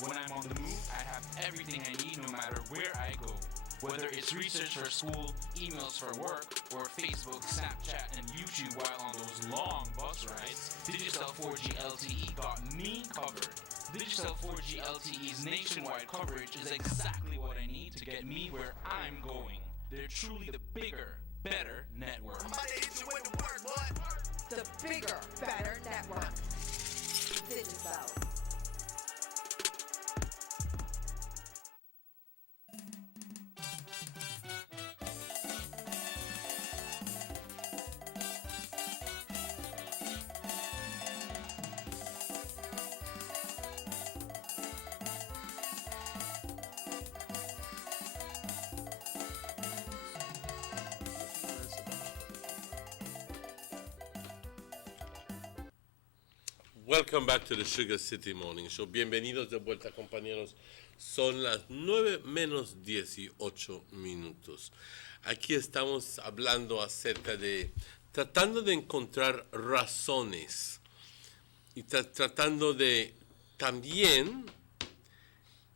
When I'm on the move, I have everything I need no matter where I go. Whether it's research for school, emails for work, or Facebook, Snapchat, and YouTube while on those long bus rides, Digicel 4G LTE got me covered. Digicel 4G LTE's nationwide coverage is exactly what I need to get me where I'm going. They're truly the bigger, better network. The bigger, better network. Digicel. Welcome back to the Sugar City Morning Show. Bienvenidos de vuelta, compañeros. Son las 9 menos 18 minutos. Aquí estamos hablando acerca de tratando de encontrar razones y tratando de también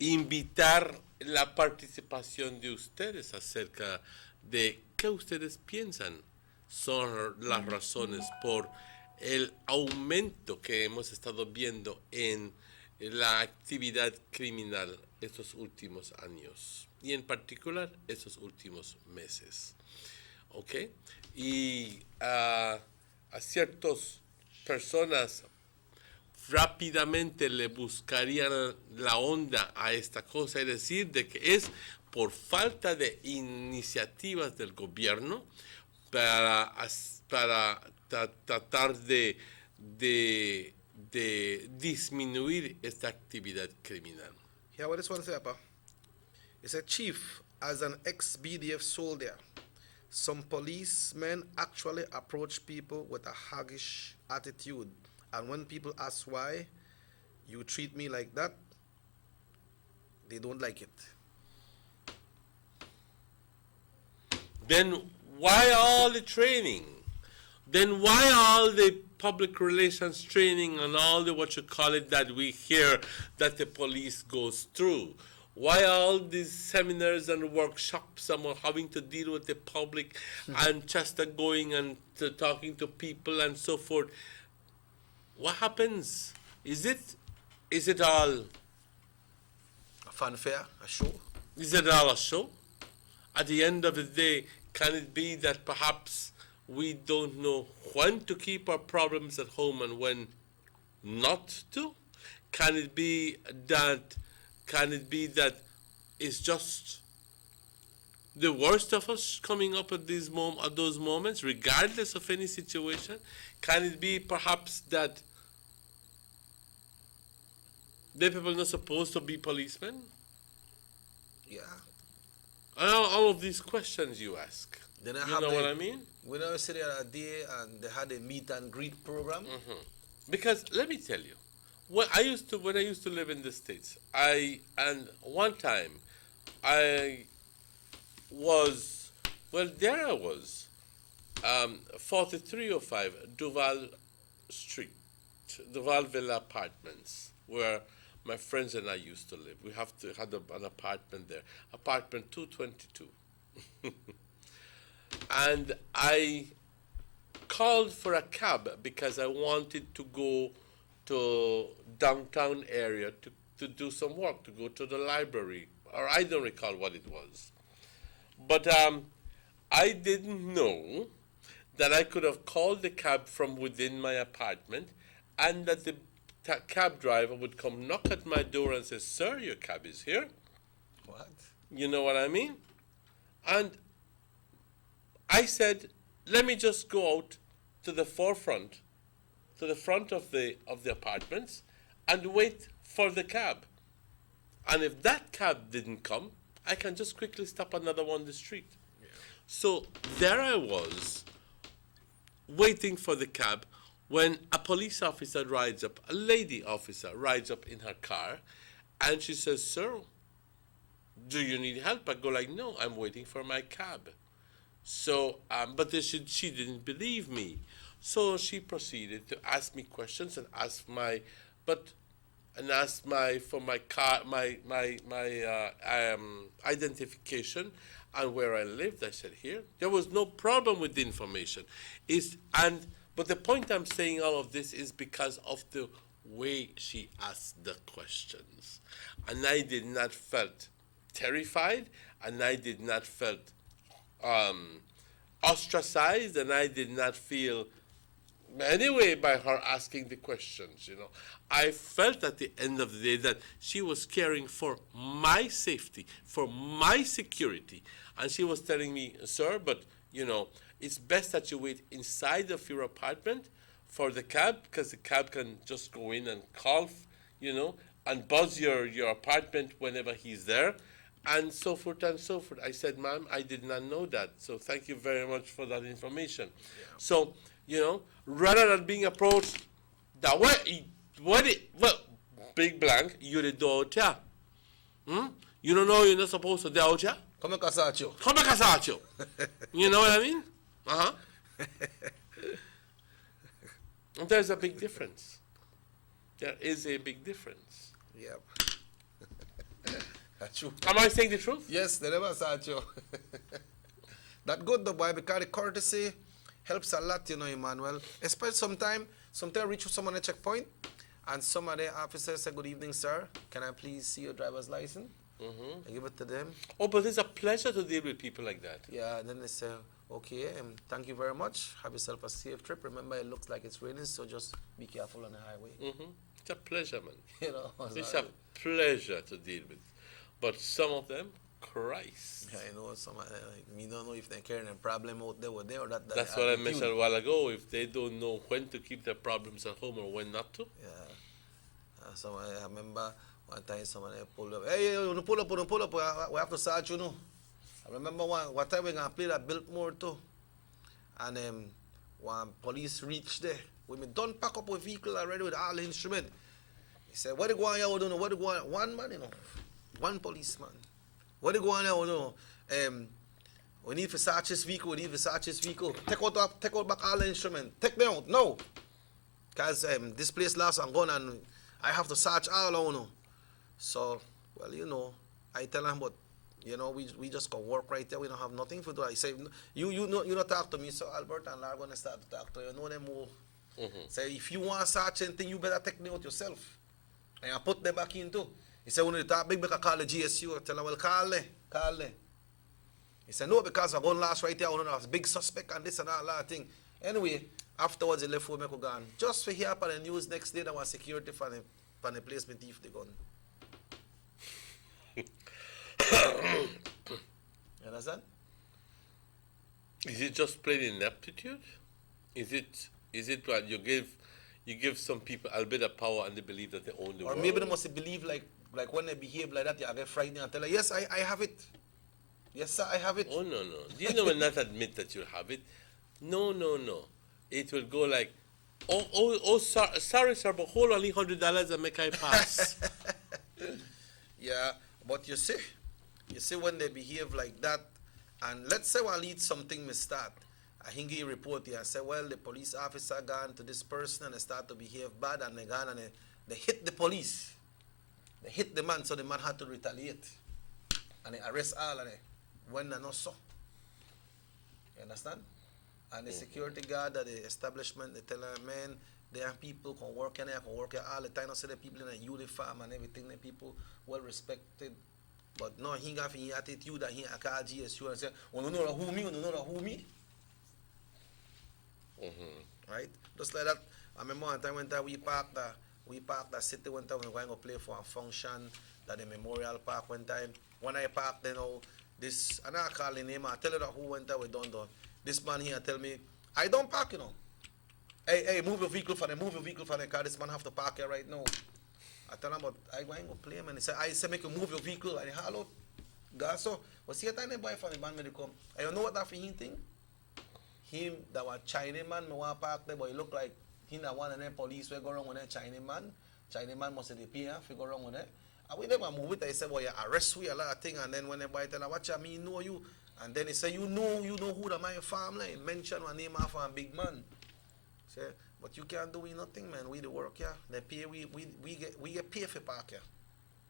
invitar la participación de ustedes acerca de qué ustedes piensan son las razones por el aumento que hemos estado viendo en la actividad criminal estos últimos años y en particular estos últimos meses. ¿Ok? Y a ciertas personas rápidamente le buscarían la onda a esta cosa, es decir, de que es por falta de iniciativas del gobierno para tratar de disminuir esta actividad criminal. Yeah, what this one say, Papa? It's a chief, as an ex-BDF soldier, some policemen actually approach people with a haggish attitude. And when people ask why you treat me like that, they don't like it. Then why all the training? Then why all the public relations training and all the what you call it that we hear that the police goes through? Why all these seminars and workshops and having to deal with the public and just going and talking to people and so forth? What happens? Is it all a fanfare, a show? Is it all a show? At the end of the day, can it be that perhaps we don't know when to keep our problems at home and when not to? Can it be that it's just the worst of us coming up at those moments, regardless of any situation? Can it be perhaps that the people not supposed to be policemen? Yeah. All of these questions you ask. Then you know what I mean? We never sit there a day and they had a meet and greet program. Mm-hmm. Because let me tell you, when I used to live in the States, one time I was 4305 Duval Street, Duval Villa Apartments, where my friends and I used to live. We had an apartment there, apartment 222. And I called for a cab because I wanted to go to downtown area to do some work, to go to the library, or I don't recall what it was. But I didn't know that I could have called the cab from within my apartment and that the cab driver would come knock at my door and say, "Sir, your cab is here." What? You know what I mean? And I said, let me just go out to the forefront, to the front of the apartments, and wait for the cab. And if that cab didn't come, I can just quickly stop another one on the street. Yeah. So there I was, waiting for the cab, when a police officer rides up, a lady officer rides up in her car, and she says, "Sir, do you need help?" I go like, "No, I'm waiting for my cab." So, but she didn't believe me. So she proceeded to ask me questions and ask my car, identification and where I lived. I said, here. There was no problem with the information. But the point I'm saying all of this is because of the way she asked the questions. And I did not felt terrified, and I did not felt ostracized, and I did not feel anyway by her asking the questions. I felt at the end of the day that she was caring for my safety, for my security, and she was telling me, "Sir, but it's best that you wait inside of your apartment for the cab, because the cab can just go in and call, and buzz your apartment whenever he's there, and so forth and so forth." I said, "Ma'am, I did not know that, so thank you very much for that information." Yeah. So, rather than being approached that way, big blank, you're the door out here. You don't know you're not supposed to be out here? Come and casacho. Come and casacho. You know what I mean? Uh-huh. And there's a big difference. There is a big difference. Yep. That's true. Am I saying the truth? Yes, they never saw you. That good though, boy, because the courtesy helps a lot, Emmanuel. Especially sometimes reach someone at checkpoint, and some of the officers say, "Good evening, sir. Can I please see your driver's license?" Mm-hmm. I give it to them. Oh, but it's a pleasure to deal with people like that. Yeah, then they say, "Okay, thank you very much. Have yourself a safe trip. Remember, it looks like it's raining, so just be careful on the highway." Mm-hmm. It's a pleasure, man. It's right. A pleasure to deal with. But some of them, Christ. Yeah, some of them, we don't know if they're carrying a problem out there or there. That's what I mentioned a while ago. If they don't know when to keep their problems at home or when not to. Yeah. So I remember one time somebody pulled up. "Hey, you pull up. We have to search you now." I remember one time we going to play that Biltmore too. And one police reached there. We done pack up a vehicle already with all the instrument. He said, "What do you go on here? What do you go on?" One man, one policeman. "What do you go on here? We need to search this vehicle. Take out back all the instrument. Take them out. No. Because this place last I'm going and I have to search all on. So, well, I tell him, but, we just go work right there. We don't have nothing to do. I say, you not talk to me. So Albert and I are going to start to talk to you. Them more. Mm-hmm. Say, if you want to search anything, you better take me out yourself. And I put them back in too. He said, "When you talk big, I call the GSU." I tell him, "Well, call them. He said, "No, because I'm going last right here. I was a big suspect and this and all that thing." Anyway, afterwards, he left for me to go on. Just for here on the news next day, there was security for the placement thief the gun. You understand? Is it just plain ineptitude? Is it what you give some people a bit of power and they believe that they own the world? Or maybe they must believe like when they behave like that, you get frightened and tell them, "Yes, I have it. Yes, sir, I have it." Oh, no. You will not admit that you have it. No. It will go like, oh, sorry, sir, but hold only $100 and make I pass. Yeah, but you see when they behave like that, and let's say I'll lead something may start. I think he report here and say, "Well, the police officer gone to this person and they start to behave bad, and they gone and they hit the police. They hit the man, so the man had to retaliate. And they arrest all of them. When they're not so. You understand? And the security guard at the establishment, they tell them, "Man, there are people can work in there, can work here all the time." I see the people in a uniform and everything, the people well respected. But no, he got the attitude that he call GSU and say, "Oh, no, who me? Mm-hmm. Right? Just like that. I remember one time when we parked the city one time we were going to play for a function at the Memorial Park one time. When I parked, this, and I call the name, I tell you that who went there, we don't know. This man here tell me, I don't park, you know. Hey, move your vehicle for them, car. This man have to park here right now. I tell him, but I ain't gonna play, man. He said, I say, make you move your vehicle. And he hello, gaso. But see a tiny boy from the man when they come. And you know what that for him thing? Him, that was Chinese man, me want park there, but he look like he not one of them police will go around with that Chinese man. Chinese man must have the pay, if go around with that. And we them move it, I say, well, you arrest we a lot of things. And then when the boy tell him, watch me know you. And then he say, you know who the my family. He mention one name of a big man. Say, but you can't do nothing, man. We the work here. They pay we get paid for park here.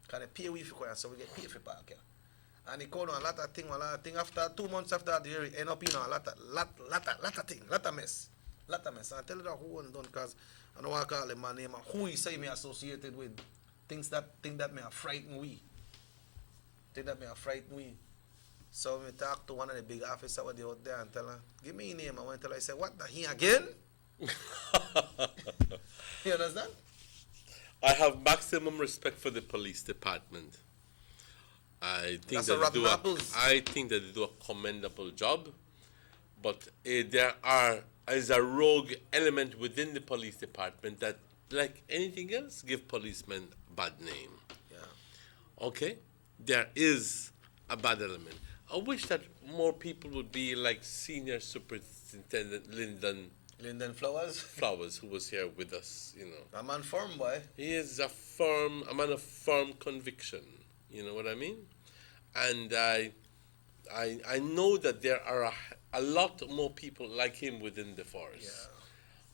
Cause they pay we for quiet, so we get paid for park here. And he called on a lot of things. After 2 months after that, he end up in a lot of things, lot of mess. And I tell you that who and done, cause I don't want to call him my name. Who he say me associated with things that may have frightened we. So we talk to one of the big officers out there and tell her, give me your name. I want to tell her, I say, what the he again? You understand? I have maximum respect for the police department. I think that they do a commendable job, but there is a rogue element within the police department that, like anything else, give policemen a bad name. Yeah. Okay, there is a bad element. I wish that more people would be like Senior Superintendent Lyndon Flowers, who was here with us, you know. A man firm, boy. He is a man of firm conviction. You know what I mean? And I know that there are a lot more people like him within the force. Yeah.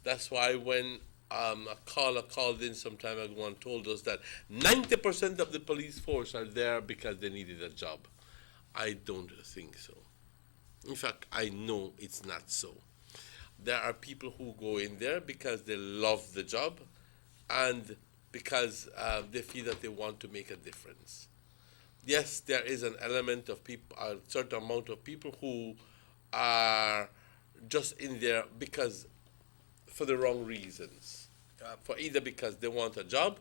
That's why when a caller called in some time ago and told us that 90% of the police force are there because they needed a job, I don't think so. In fact, I know it's not so. There are people who go in there because they love the job and because they feel that they want to make a difference. Yes, there is an element of people, a certain amount of people who are just in there because for the wrong reasons. For either because they want a job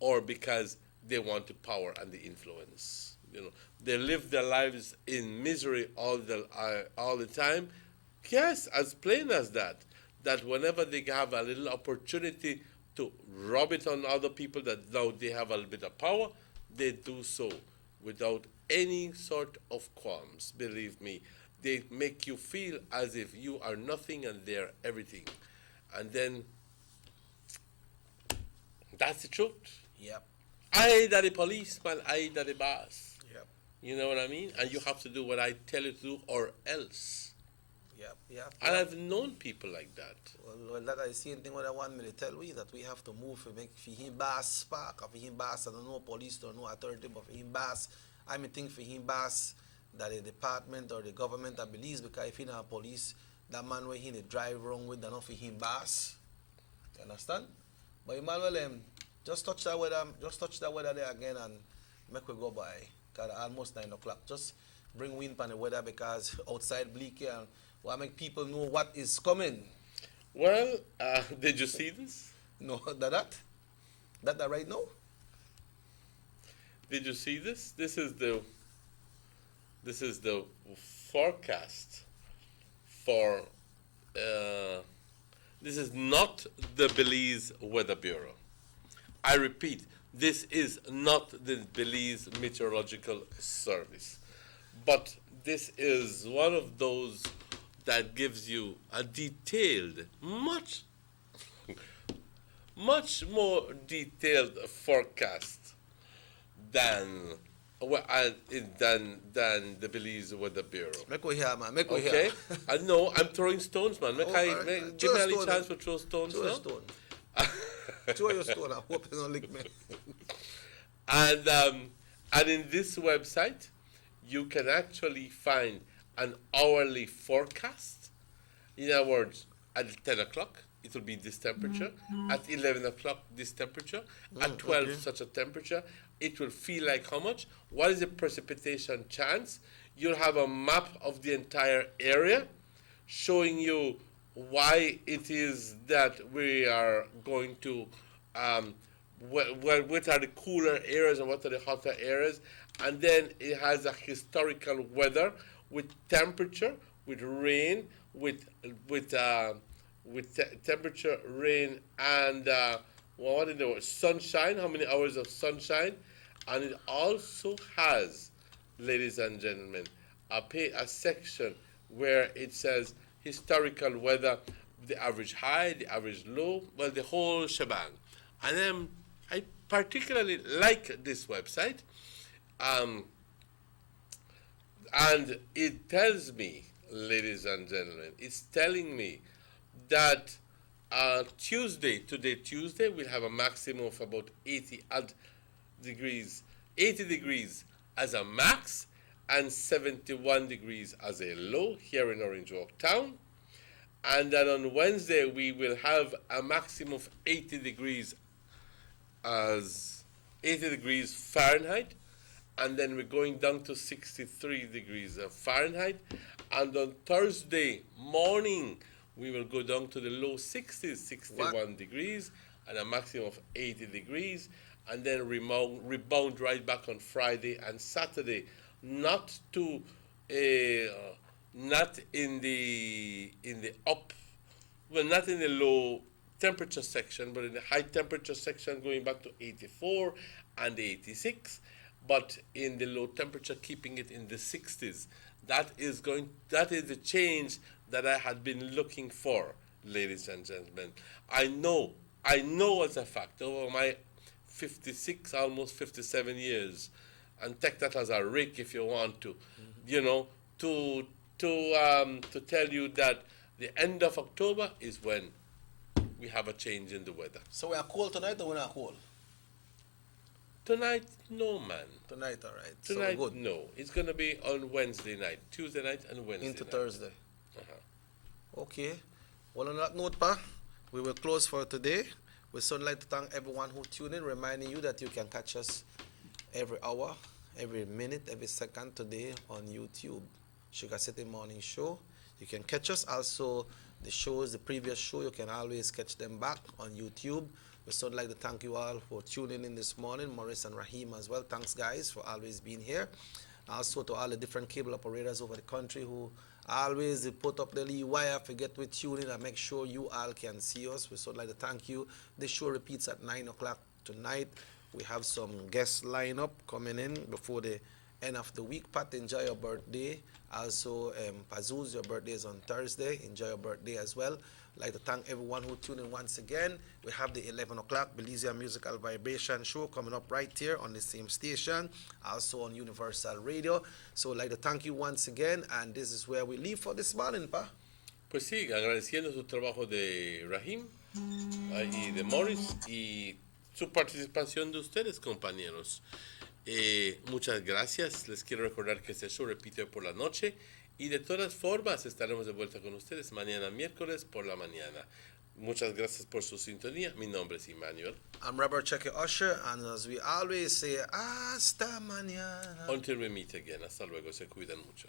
or because they want the power and the influence. You know, they live their lives in misery all the time. Yes, as plain as that. That whenever they have a little opportunity to rub it on other people that now they have a little bit of power, they do so without any sort of qualms. Believe me, they make you feel as if you are nothing and they're everything. And then that's the truth. Yep. I that the policeman, I that the boss. Yep. You know what I mean? And you have to do what I tell you to do or else. Yep. And I've known people like that. Well, that is the same thing what I want me to tell we, that we have to move to make for him boss spark, or for him boss, I don't know police or no authority, but for him boss, I mean think for him boss that the department or the government that believes, because if he not police, that man where he drive wrong with, not for him boss. You understand? But Emmanuel, just touch that weather there again and make we go by. Cause almost 9 o'clock. Just bring wind on the weather because outside bleak here and we'll make people know what is coming. Well, did you see this? No, that right now? Did you see this? This is the forecast for. This is not the Belize Weather Bureau. I repeat, this is not the Belize Meteorological Service, but this is one of those that gives you a detailed, much more detailed forecast than the Belize Weather Bureau. Make we hear, man. Make we okay? hear. No, I'm throwing stones, man. Give me any chance to throw stones. Throw a stone. Throw your stone. I hope you don't lick me. And in this website, you can actually find an hourly forecast. In other words, at 10 o'clock, it will be this temperature. At 11 o'clock, this temperature. At 12, such a temperature. It will feel like how much? What is the precipitation chance? You'll have a map of the entire area showing you why it is that we are going to, what are the cooler areas and what are the hotter areas. And then it has a historical weather with temperature, with rain, with temperature, rain, and what is the word? Sunshine. How many hours of sunshine? And it also has, ladies and gentlemen, a section where it says historical weather, the average high, the average low, well, the whole shebang. And I particularly like this website. And it tells me, ladies and gentlemen, it's telling me that Tuesday, we'll have a maximum of about 80 degrees, 80 degrees as a max, and 71 degrees as a low here in Orange Walk Town. And then on Wednesday, we will have a maximum of 80 degrees as 80 degrees Fahrenheit. And then we're going down to 63 degrees Fahrenheit. And on Thursday morning, we will go down to the low 60s, 61 degrees, and a maximum of 80 degrees. And then rebound right back on Friday and Saturday. Not in the low temperature section, but in the high temperature section, going back to 84 and 86. But in the low temperature, keeping it in the 60s. That is the change that I had been looking for, ladies and gentlemen. I know as a fact, over my 56, almost 57 years, and take that as a rake if you want to, to tell you that the end of October is when we have a change in the weather. So we are cold tonight or we're not cold? Tonight, no, man. Tonight, all right. Tonight, so good. No. It's going to be on Wednesday night, Tuesday night and Wednesday into night. Thursday. Okay. Well, on that note, Pa, we will close for today. We would like to thank everyone who tuned in, reminding you that you can catch us every hour, every minute, every second today on YouTube. Sugar City Morning Show. You can catch us also, the previous show, you can always catch them back on YouTube. We would like to thank you all for tuning in this morning, Maurice and Raheem as well. Thanks, guys, for always being here. Also to all the different cable operators over the country who always put up the little wire, forget to tune in and make sure you all can see us. We would like to thank you. This show repeats at 9 o'clock tonight. We have some guest lineup coming in before the end of the week. Pat, enjoy your birthday. Also, Pazuz, your birthday is on Thursday. Enjoy your birthday as well. I'd like to thank everyone who tuned in once again. We have the 11 o'clock Belizean Musical Vibration show coming up right here on the same station, also on Universal Radio. So I'd like to thank you once again, and this is where we leave for this morning, Pa. Pues sí, agradeciendo su trabajo de Rahim y de Morris y su participación de ustedes, compañeros. Muchas gracias. Les quiero recordar que este show repite por la noche y de todas formas estaremos de vuelta con ustedes mañana miércoles por la mañana. Muchas gracias por su sintonía. Mi nombre es Emmanuel. I'm Robert Cheque Usher, and as we always say, hasta mañana. Until we meet again. Hasta luego. Se cuidan mucho.